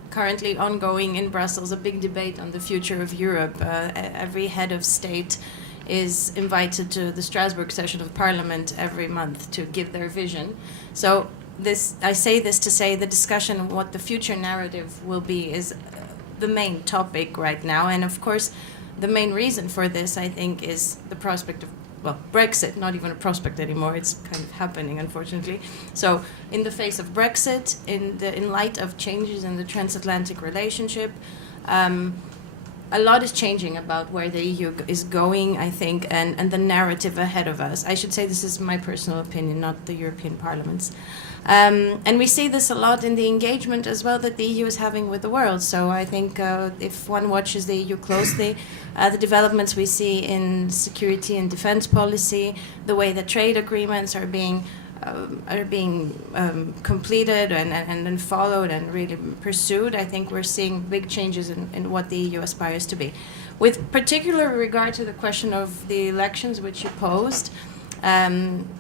currently ongoing in Brussels a big debate on the future of Europe. Every head of state is invited to the Strasbourg session of Parliament every month to give their vision. So I say this to say the discussion of what the future narrative will be is the main topic right now. And of course, the main reason for this, I think, is the prospect of Brexit, not even a prospect anymore. It's kind of happening, unfortunately. So in the face of Brexit, in light of changes in the transatlantic relationship, a lot is changing about where the EU is going, I think, and the narrative ahead of us. I should say this is my personal opinion, not the European Parliament's. And we see this a lot in the engagement as well that the EU is having with the world. So I think if one watches the EU closely, the developments we see in security and defense policy, the way that trade agreements are being completed and then followed and really pursued, I think we're seeing big changes in what the EU aspires to be. With particular regard to the question of the elections which you posed,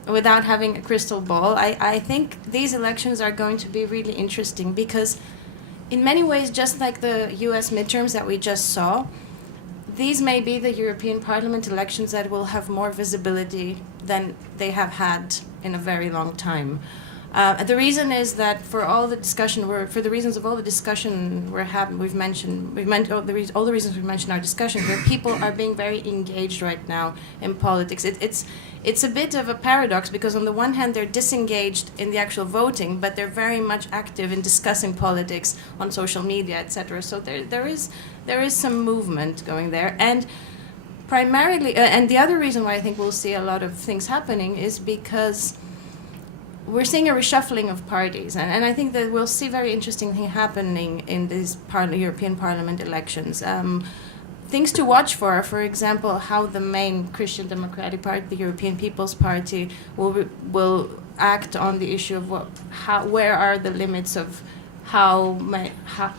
without having a crystal ball, I think these elections are going to be really interesting because in many ways, just like the US midterms that we just saw, these may be the European Parliament elections that will have more visibility than they have had in a very long time. The reason is that for all the discussion, for the reasons of all the discussion we've mentioned all the reasons we've mentioned in our discussion, where people are being very engaged right now in politics. It's a bit of a paradox because on the one hand they're disengaged in the actual voting, but they're very much active in discussing politics on social media, etc. So there is some movement going there, and primarily, and the other reason why I think we'll see a lot of things happening is because we're seeing a reshuffling of parties, and I think that we'll see very interesting things happening in these European Parliament elections. Things to watch for example, how the main Christian Democratic Party, the European People's Party, will act on the issue of where are the limits of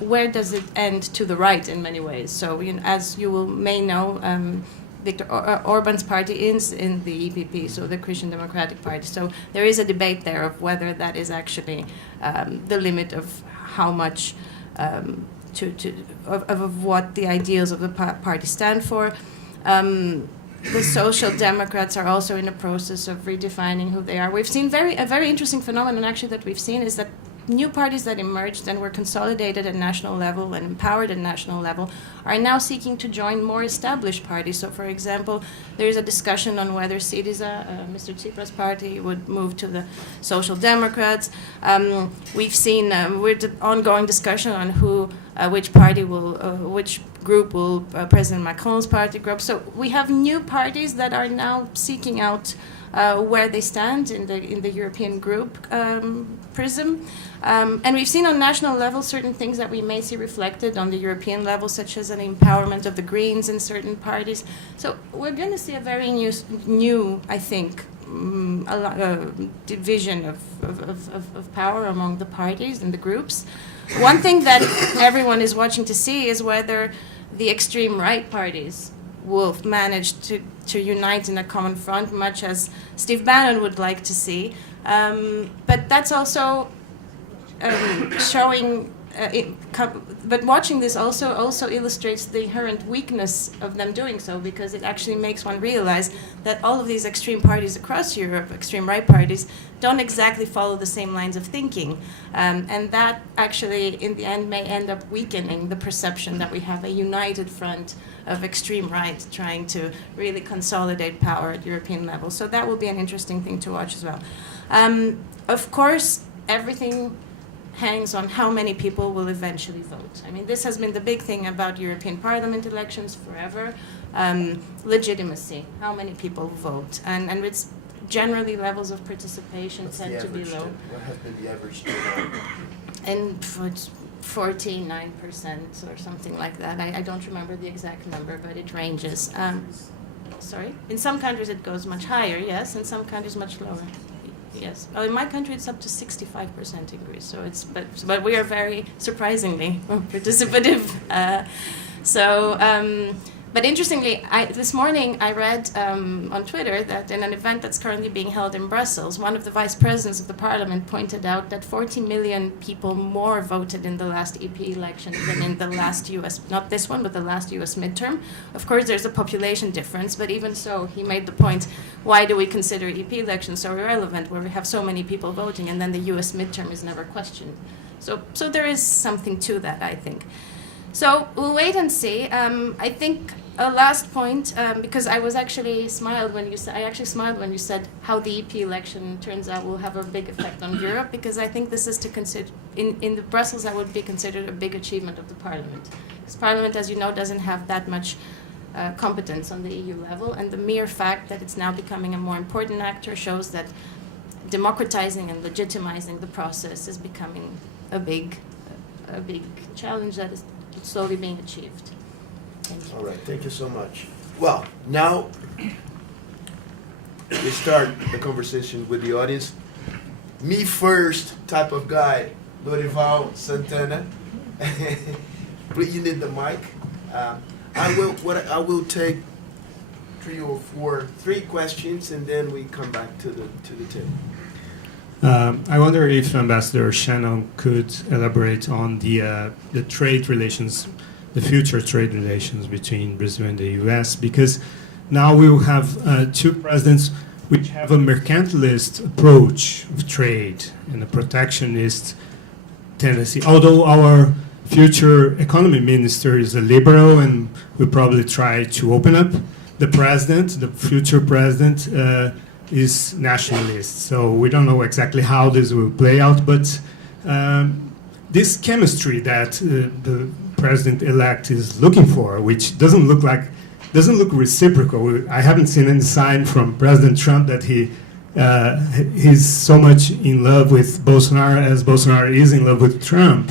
where does it end to the right in many ways. So, as you may know, Viktor Orban's party is in the EPP, so the Christian Democratic Party. So there is a debate there of whether that is actually the limit of how much of what the ideals of the party stand for. The Social Democrats are also in the process of redefining who they are. We've seen a very interesting phenomenon actually that we've seen is that new parties that emerged and were consolidated at national level and empowered at national level are now seeking to join more established parties. So, for example, there is a discussion on whether Syriza, Mr. Tsipra's party, would move to the Social Democrats. We've seen with ongoing discussion on which group will President Macron's party group. So we have new parties that are now seeking out where they stand in the European group prism. And we've seen on national level certain things that we may see reflected on the European level, such as an empowerment of the Greens in certain parties. So we're going to see a very new I think, division of power among the parties and the groups. One thing that everyone is watching to see is whether the extreme right parties will manage to unite in a common front, much as Steve Bannon would like to see. But that's also showing, but watching this also illustrates the inherent weakness of them doing so, because it actually makes one realize that all of these extreme parties across Europe, extreme right parties, don't exactly follow the same lines of thinking. And that actually, in the end, may end up weakening the perception that we have a united front of extreme right trying to really consolidate power at European level. So that will be an interesting thing to watch as well. Of course, everything hangs on how many people will eventually vote. I mean, this has been the big thing about European Parliament elections forever. Legitimacy, how many people vote. And it's generally levels of participation tend to be low. What has been the average? And it's 49% or something like that. I don't remember the exact number, but it ranges. Sorry? In some countries it goes much higher, yes. In some countries much lower. Yes. Well, in my country, it's up to 65% in Greece. So but we are very surprisingly participative. But interestingly, this morning I read on Twitter that in an event that's currently being held in Brussels, one of the vice presidents of the parliament pointed out that 40 million people more voted in the last EP election than in the last US, not this one, but the last US midterm. Of course, there's a population difference, but even so, he made the point, why do we consider EP elections so irrelevant where we have so many people voting and then the US midterm is never questioned? So there is something to that, I think. So we'll wait and see. I think a last point, because I actually smiled when you said how the EP election turns out will have a big effect on Europe, because I think this is to consider in the Brussels that would be considered a big achievement of the Parliament. Because Parliament, as you know, doesn't have that much competence on the EU level, and the mere fact that it's now becoming a more important actor shows that democratizing and legitimizing the process is becoming a big challenge that is slowly being achieved. Thank you. All right, thank you so much. Well, now we start the conversation with the audience. Me first type of guy, Lorival Santana. Please, you need the mic. I will take three questions, and then we come back to the table. I wonder if Ambassador Shannon could elaborate on the trade relations, the future trade relations between Brazil and the U.S., because now we will have two presidents which have a mercantilist approach of trade and a protectionist tendency. Although our future economy minister is a liberal and will probably try to open up, the future president, is nationalist. So we don't know exactly how this will play out, but this chemistry that the president-elect is looking for, which doesn't look like doesn't look reciprocal. I haven't seen any sign from President Trump that he's so much in love with Bolsonaro as Bolsonaro is in love with Trump.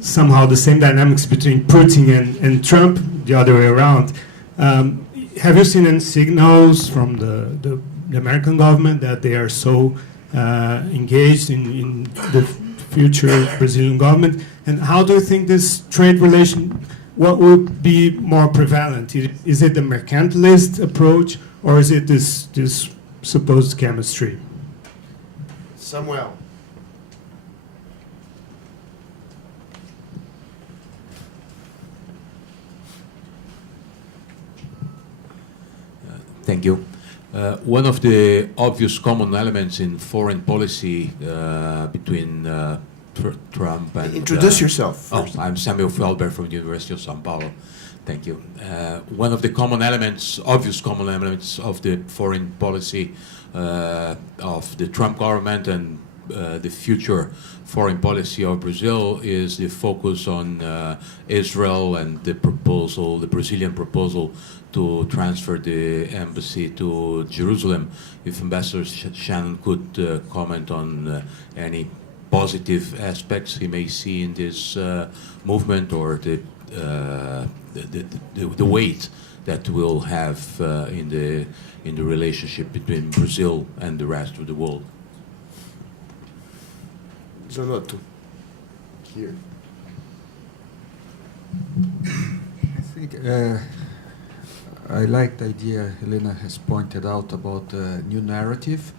Somehow the same dynamics between Putin and Trump, the other way around. Have you seen any signals from the American government that they are so engaged in the future Brazilian government? And how do you think this trade relation, what would be more prevalent? Is it the mercantilist approach, or is it this supposed chemistry? Samuel. Thank you. One of the obvious common elements in foreign policy between Trump and... Introduce yourself first. I'm Samuel Felber from the University of São Paulo. Thank you. One of the common elements, obvious common elements of the foreign policy of the Trump government and the future foreign policy of Brazil is the focus on Israel and the proposal, the Brazilian proposal to transfer the embassy to Jerusalem. If Ambassador Shannon could comment on any positive aspects he may see in this movement, or the weight that will have in the relationship between Brazil and the rest of the world. Zanotto. Here. I think I like the idea Helena has pointed out about the new narrative,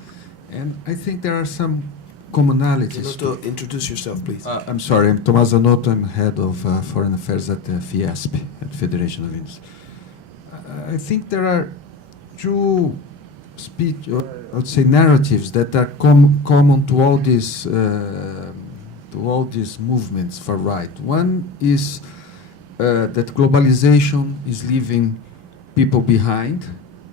and I think there are some commonalities. Zanotto, introduce yourself, please. I'm sorry, I'm Tomás Zanotto. I'm head of foreign affairs at FIESP, at Federation of Industry. I think there are two I would say narratives that are common to all these movements far right. One is that globalization is leaving people behind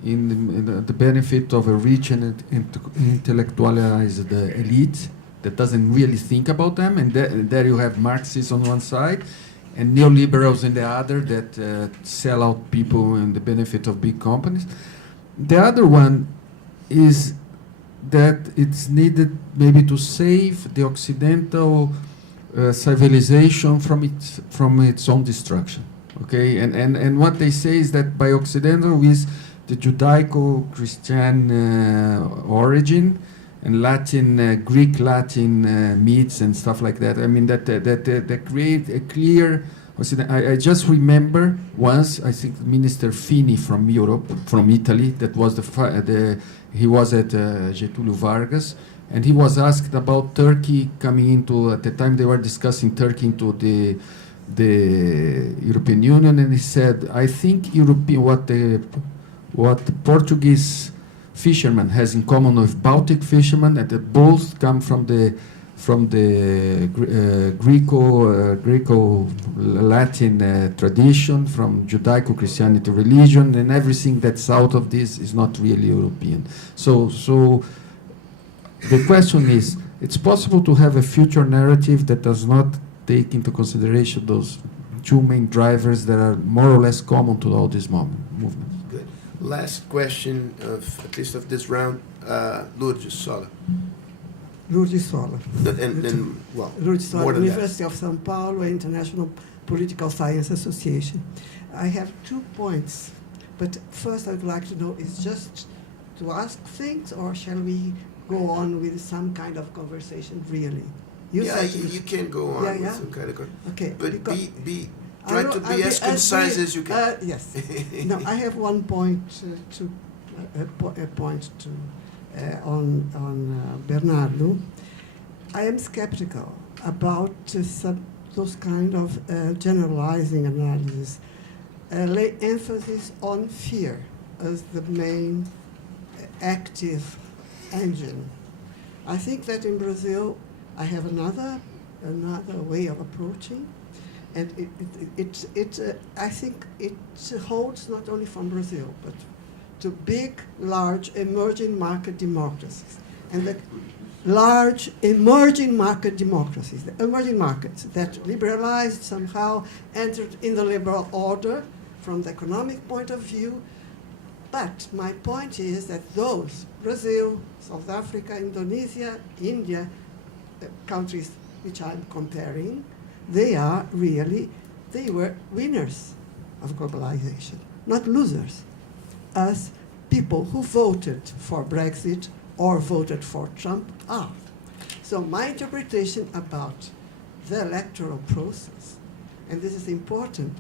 in the benefit of a rich and intellectualized elite that doesn't really think about them, and there you have Marxists on one side and neoliberals on the other that sell out people in the benefit of big companies. The other one is that it's needed maybe to save the Occidental civilization from its own destruction. Okay, and what they say is that by Occidental is the Judaico-Christian origin and Latin, Greek-Latin myths and stuff like that. I mean that create a clear. I just remember once, I think Minister Fini from Europe, from Italy, that was he was at Getúlio Vargas, and he was asked about Turkey coming into, at the time they were discussing Turkey into the European Union, and he said, I think what the Portuguese fisherman has in common with Baltic fishermen, and that both come from the Greco-Latin tradition, from Judaico-Christianity religion, and everything that's out of this is not really European. So the question is, it's possible to have a future narrative that does not take into consideration those two main drivers that are more or less common to all these movements. Good. Last question at least of this round, Lourdes Sola. Lourdes Sola. More Lourdes Sola, than University of São Paulo, International Political Science Association. I have 2 points, but first I would like to know, is just to ask things, or shall we go on with some kind of conversation, really? You can go on with some kind of conversation. Okay. But try to be as concise as you can. Yes. No, I have 1 point on Bernardo. I am skeptical about those kind of generalizing analysis. Lay emphasis on fear as the main active engine. I think that in Brazil, I have another way of approaching, and I think it holds not only from Brazil, but to big, large, emerging market democracies. And large emerging market democracies, the emerging markets that liberalized somehow, entered in the liberal order from the economic point of view. But my point is that those, Brazil, South Africa, Indonesia, India, countries which I'm comparing, they were winners of globalization, not losers, as people who voted for Brexit or voted for Trump are. So my interpretation about the electoral process, and this is important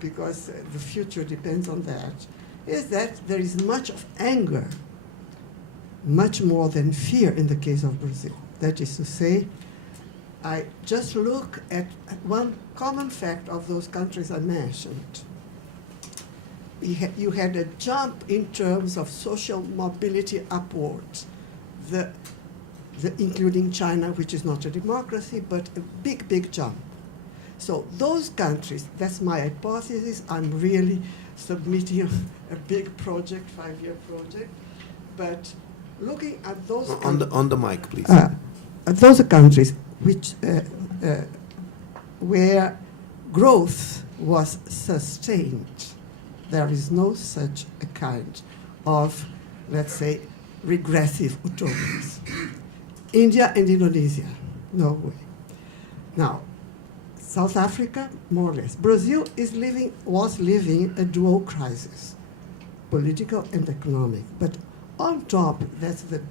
because the future depends on that, is that there is much of anger, much more than fear in the case of Brazil. That is to say, I just look at one common fact of those countries I mentioned. You had a jump in terms of social mobility upwards, including China, which is not a democracy, but a big, big jump. So those countries, that's my hypothesis. I'm really submitting a big project, 5-year project. But looking at those On the mic, please. those are countries which where growth was sustained. There is no such a kind of, let's say, regressive utopias. India and Indonesia, no way. Now, South Africa, more or less. Brazil was living a dual crisis, political and economic. But on top, that's the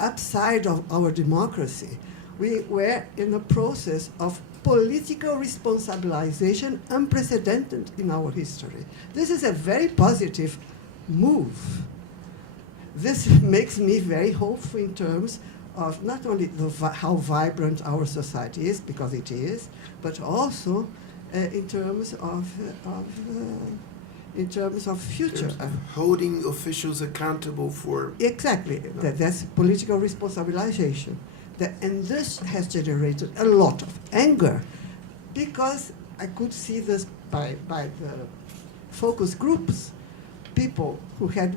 upside of our democracy. We were in a process of political responsabilization unprecedented in our history. This is a very positive move. This makes me very hopeful in terms of not only how vibrant our society is, because it is, but also in terms of future. Holding officials accountable for... Exactly. That's political responsabilization. And this has generated a lot of anger, because I could see this by the focus groups, people who had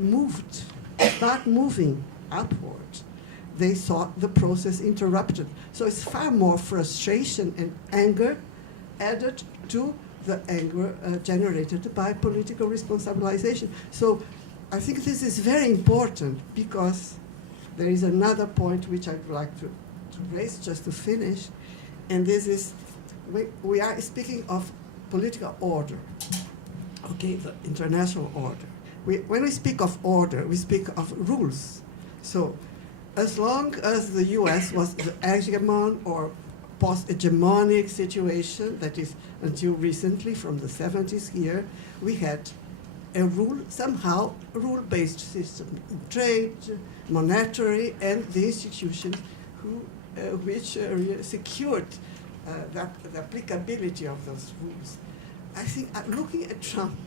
start moving upward. They saw the process interrupted. So it's far more frustration and anger added to the anger generated by political responsabilization. So I think this is very important, because there is another point which I'd like to raise just to finish, and this is, we are speaking of political order, okay, the international order. When we speak of order, we speak of rules. So as long as the US was the hegemon or post-hegemonic situation, that is until recently, from the 70s here, we had a rule-based system, trade, monetary, and the institutions which secured the applicability of those rules. I think looking at Trump,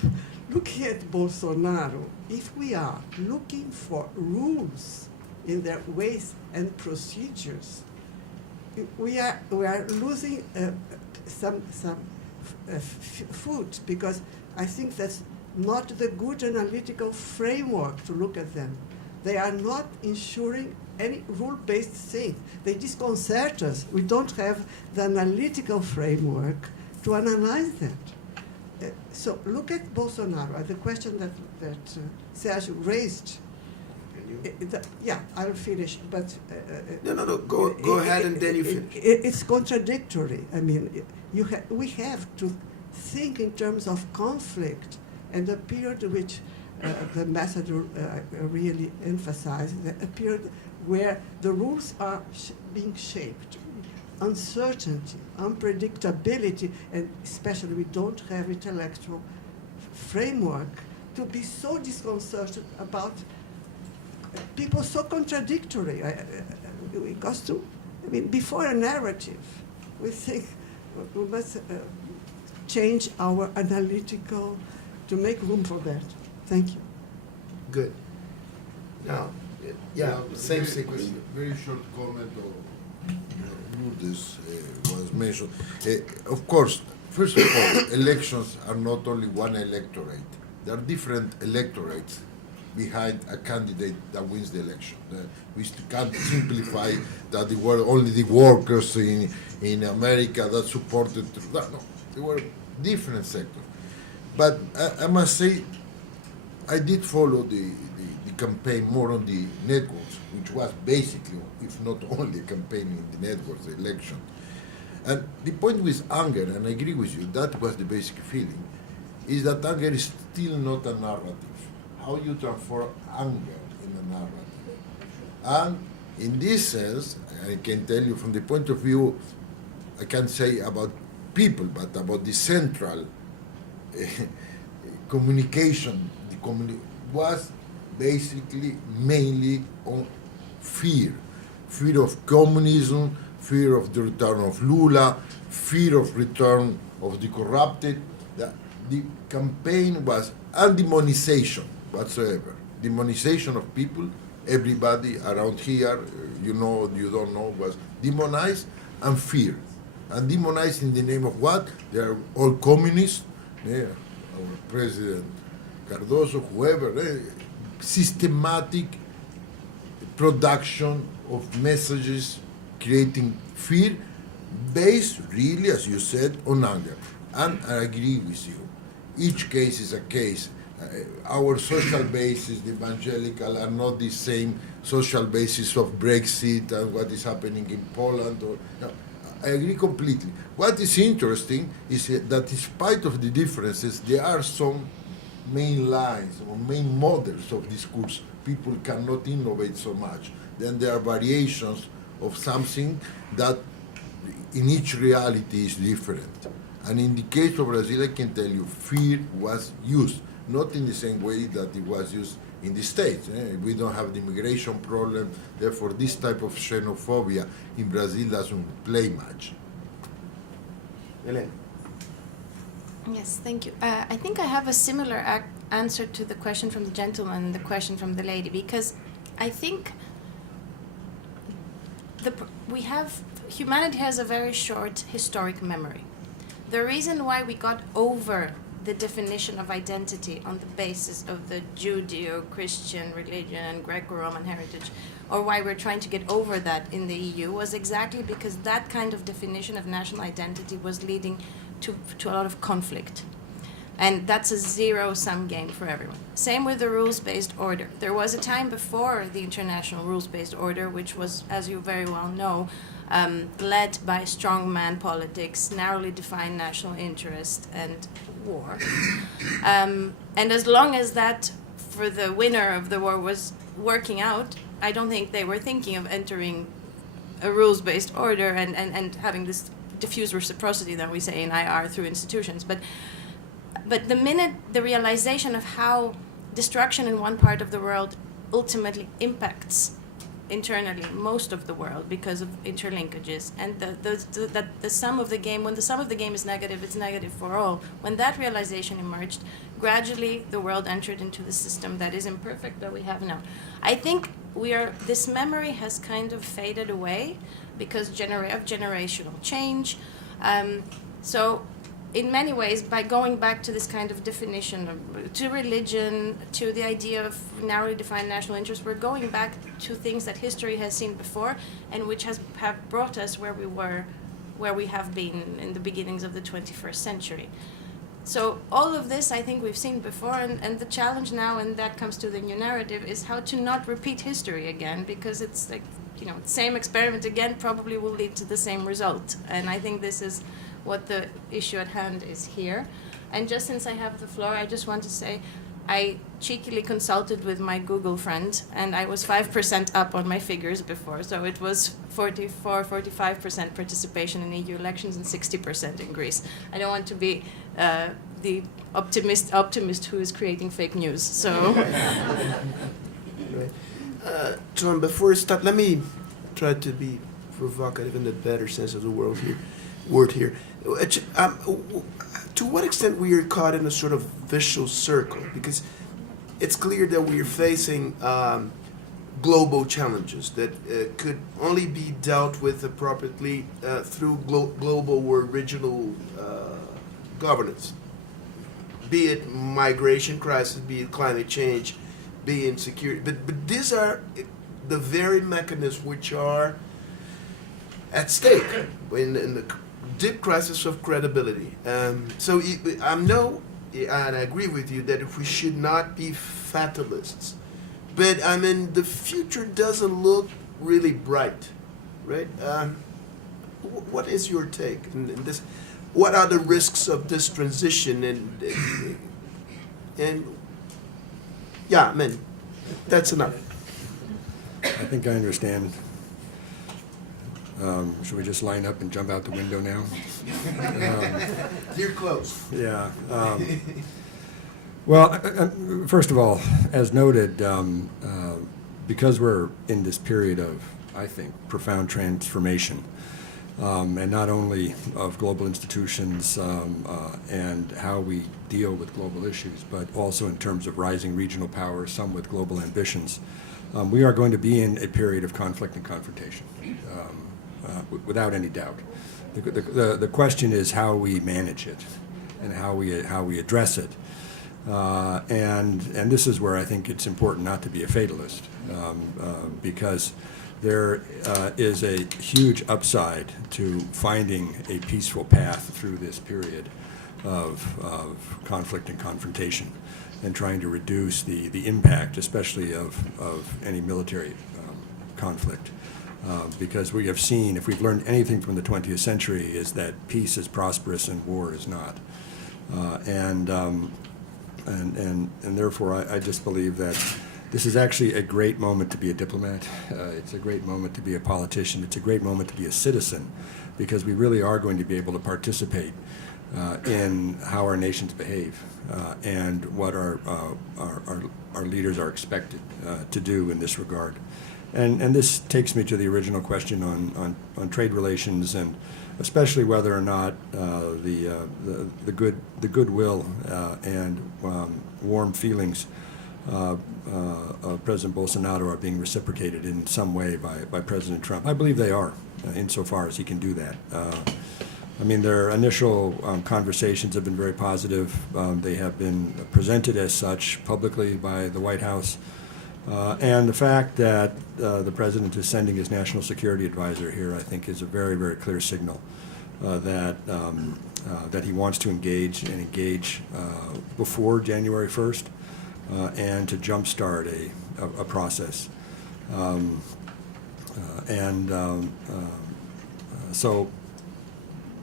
looking at Bolsonaro, if we are looking for rules in their ways and procedures, we are losing some food, because I think that's not the good analytical framework to look at them. They are not ensuring any rule-based thing. They disconcert us. We don't have the analytical framework to analyze that. So look at Bolsonaro, the question that Sergio raised. Yeah, I'll finish, but... No, go ahead and then you finish. It's contradictory. I mean, we have to think in terms of conflict, and the period which the ambassador really emphasized, a period where the rules are being shaped. Uncertainty, unpredictability, and especially we don't have intellectual framework to be so disconcerted about people so contradictory. Before a narrative, we think we must change our analytical to make room for that. Thank you. Good. Now, same sequence. Very short comment on this was mentioned. Of course, first of all, elections are not only one electorate. There are different electorates behind a candidate that wins the election. We can't simplify that there were only the workers in America that supported. No, there were different sectors. But I must say, I did follow the campaign more on the networks, which was basically, if not only, a campaign in the networks, the election. And the point with anger, and I agree with you, that was the basic feeling, is that anger is still not a narrative. How you transform anger in a narrative. And in this sense, I can tell you from the point of view, I can't say about people, but about the central communication, was basically mainly on fear. Fear of communism, fear of the return of Lula, fear of return of the corrupted. The campaign was a demonization whatsoever. Demonization of people, everybody around here, you know, you don't know, was demonized and fear. And demonized in the name of what? They are all communists. Yeah, our President Cardoso, whoever, systematic production of messages creating fear based really, as you said, on anger. And I agree with you. Each case is a case. Our social basis, the evangelical, are not the same social basis of Brexit and what is happening in Poland. No, I agree completely. What is interesting is that in spite of the differences, there are some main lines or main models of discourse. People cannot innovate so much. Then there are variations of something that in each reality is different. And in the case of Brazil, I can tell you, fear was used, not in the same way that it was used in the States. We don't have the immigration problem, therefore this type of xenophobia in Brazil doesn't play much. Elena. Yes, thank you. I think I have a similar answer to the question from the gentleman and the question from the lady, because I think humanity has a very short historic memory. The reason why we got over the definition of identity on the basis of the Judeo-Christian religion and Greco-Roman heritage, or why we're trying to get over that in the EU, was exactly because that kind of definition of national identity was leading to a lot of conflict. And that's a zero-sum game for everyone. Same with the rules-based order. There was a time before the international rules-based order, which was, as you very well know, led by strongman politics, narrowly defined national interest, and war. And as long as that, for the winner of the war, was working out, I don't think they were thinking of entering a rules-based order and having this diffuse reciprocity that we say in IR through institutions. But the minute the realization of how destruction in one part of the world ultimately impacts internally most of the world because of interlinkages, and the sum of the game, when the sum of the game is negative, it's negative for all. When that realization emerged, gradually the world entered into the system that is imperfect that we have now. I think this memory has kind of faded away because of generational change. So in many ways, by going back to this kind of definition, to religion, to the idea of narrowly defined national interest, we're going back to things that history has seen before and which have brought us where we have been in the beginnings of the 21st century. So all of this, I think we've seen before, and the challenge now, and that comes to the new narrative, is how to not repeat history again, because it's like, the same experiment again probably will lead to the same result. And I think this is what the issue at hand is here. And just since I have the floor, I just want to say I cheekily consulted with my Google friend, and I was 5% up on my figures before. So it was 45% participation in EU elections and 60% in Greece. I don't want to be the optimist who is creating fake news. So, John, before we start, let me try to be provocative in the better sense of the word here. To what extent we are caught in a sort of vicious circle? Because it's clear that we are facing global challenges that could only be dealt with appropriately through global or regional governance. Be it migration crisis, be it climate change, be insecurity. But these are the very mechanisms which are at stake in the deep crisis of credibility. So and I agree with you that if we should not be fatalists. But I mean, the future doesn't look really bright, right? What is your take in this? What are the risks of this transition? And yeah, I mean, that's enough. I think I understand. Should we just line up and jump out the window now? You're close. Yeah. Well, first of all, as noted, because we're in this period of, I think, profound transformation, and not only of global institutions and how we deal with global issues, but also in terms of rising regional power, some with global ambitions, we are going to be in a period of conflict and confrontation, without any doubt. The question is how we manage it and how we address it. And this is where I think it's important not to be a fatalist, because there is a huge upside to finding a peaceful path through this period of conflict and confrontation, and trying to reduce the impact, especially of any military conflict. Because we have seen, if we've learned anything from the 20th century, is that peace is prosperous and war is not. And therefore, I just believe that this is actually a great moment to be a diplomat. It's a great moment to be a politician. It's a great moment to be a citizen, because we really are going to be able to participate in how our nations behave and what our leaders are expected to do in this regard. And this takes me to the original question on trade relations, and especially whether or not the goodwill and warm feelings of President Bolsonaro are being reciprocated in some way by President Trump. I believe they are, insofar as he can do that. I mean, their initial conversations have been very positive. They have been presented as such publicly by the White House. And the fact that the president is sending his national security advisor here, I think, is a very, very clear signal that he wants to engage before January 1st and to jumpstart a process.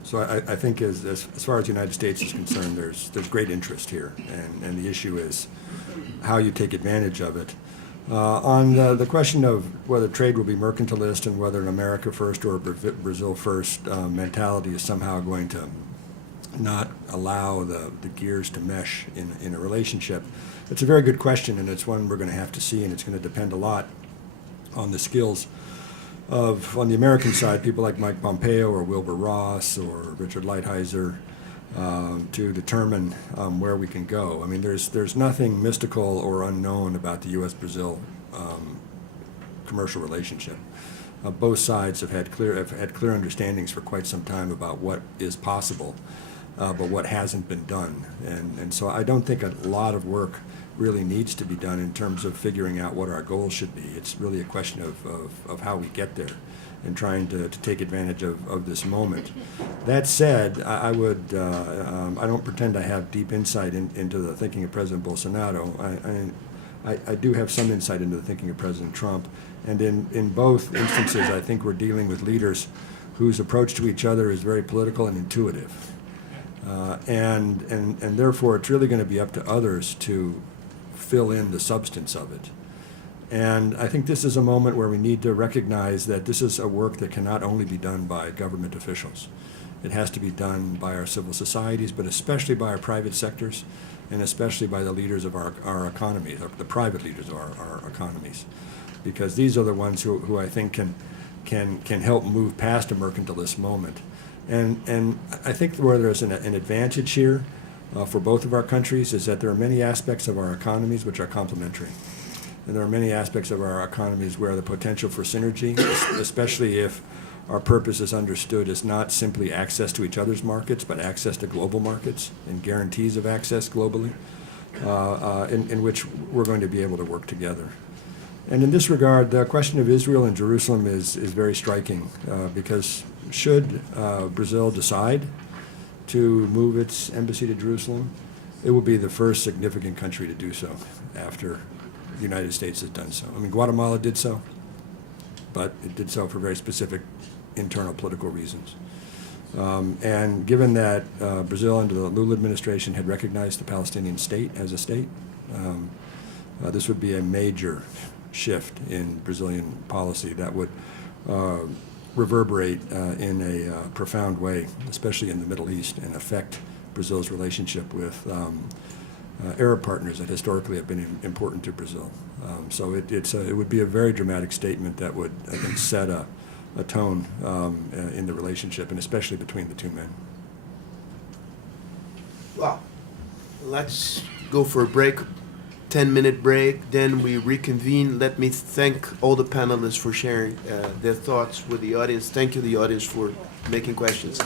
So I think as far as the United States is concerned, there's great interest here, and the issue is how you take advantage of it. On the question of whether trade will be mercantilist and whether an America first or a Brazil first mentality is somehow going to not allow the gears to mesh in a relationship, it's a very good question, and it's one we're going to have to see, and it's going to depend a lot on the skills of, on the American side, people like Mike Pompeo or Wilbur Ross or Richard Lighthizer, to determine where we can go. I mean, there's nothing mystical or unknown about the U.S.-Brazil commercial relationship. Both sides have had clear understandings for quite some time about what is possible, but what hasn't been done. And so I don't think a lot of work really needs to be done in terms of figuring out what our goals should be. It's really a question of how we get there and trying to take advantage of this moment. That said, I don't pretend I have deep insight into the thinking of President Bolsonaro. I do have some insight into the thinking of President Trump. And in both instances, I think we're dealing with leaders whose approach to each other is very political and intuitive. And therefore, it's really going to be up to others to fill in the substance of it. And I think this is a moment where we need to recognize that this is a work that cannot only be done by government officials. It has to be done by our civil societies, but especially by our private sectors, and especially by the leaders of our economies, the private leaders of our economies, because these are the ones who I think can help move past a mercantilist moment. And I think where there's an advantage here for both of our countries is that there are many aspects of our economies which are complementary. And there are many aspects of our economies where the potential for synergy, especially if our purpose is understood as not simply access to each other's markets, but access to global markets and guarantees of access globally. in which we're going to be able to work together. And in this regard, the question of Israel and Jerusalem is very striking because should Brazil decide to move its embassy to Jerusalem, it will be the first significant country to do so after the United States has done so. I mean, Guatemala did so, but it did so for very specific internal political reasons. And given that Brazil under the Lula administration had recognized the Palestinian state as a state, this would be a major shift in Brazilian policy that would reverberate in a profound way, especially in the Middle East, and affect Brazil's relationship with Arab partners that historically have been important to Brazil. So it would be a very dramatic statement that would, I think, set a tone in the relationship, and especially between the two men. Well, let's go for a break. 10-minute break, then we reconvene. Let me thank all the panelists for sharing their thoughts with the audience. Thank you, the audience, for making questions.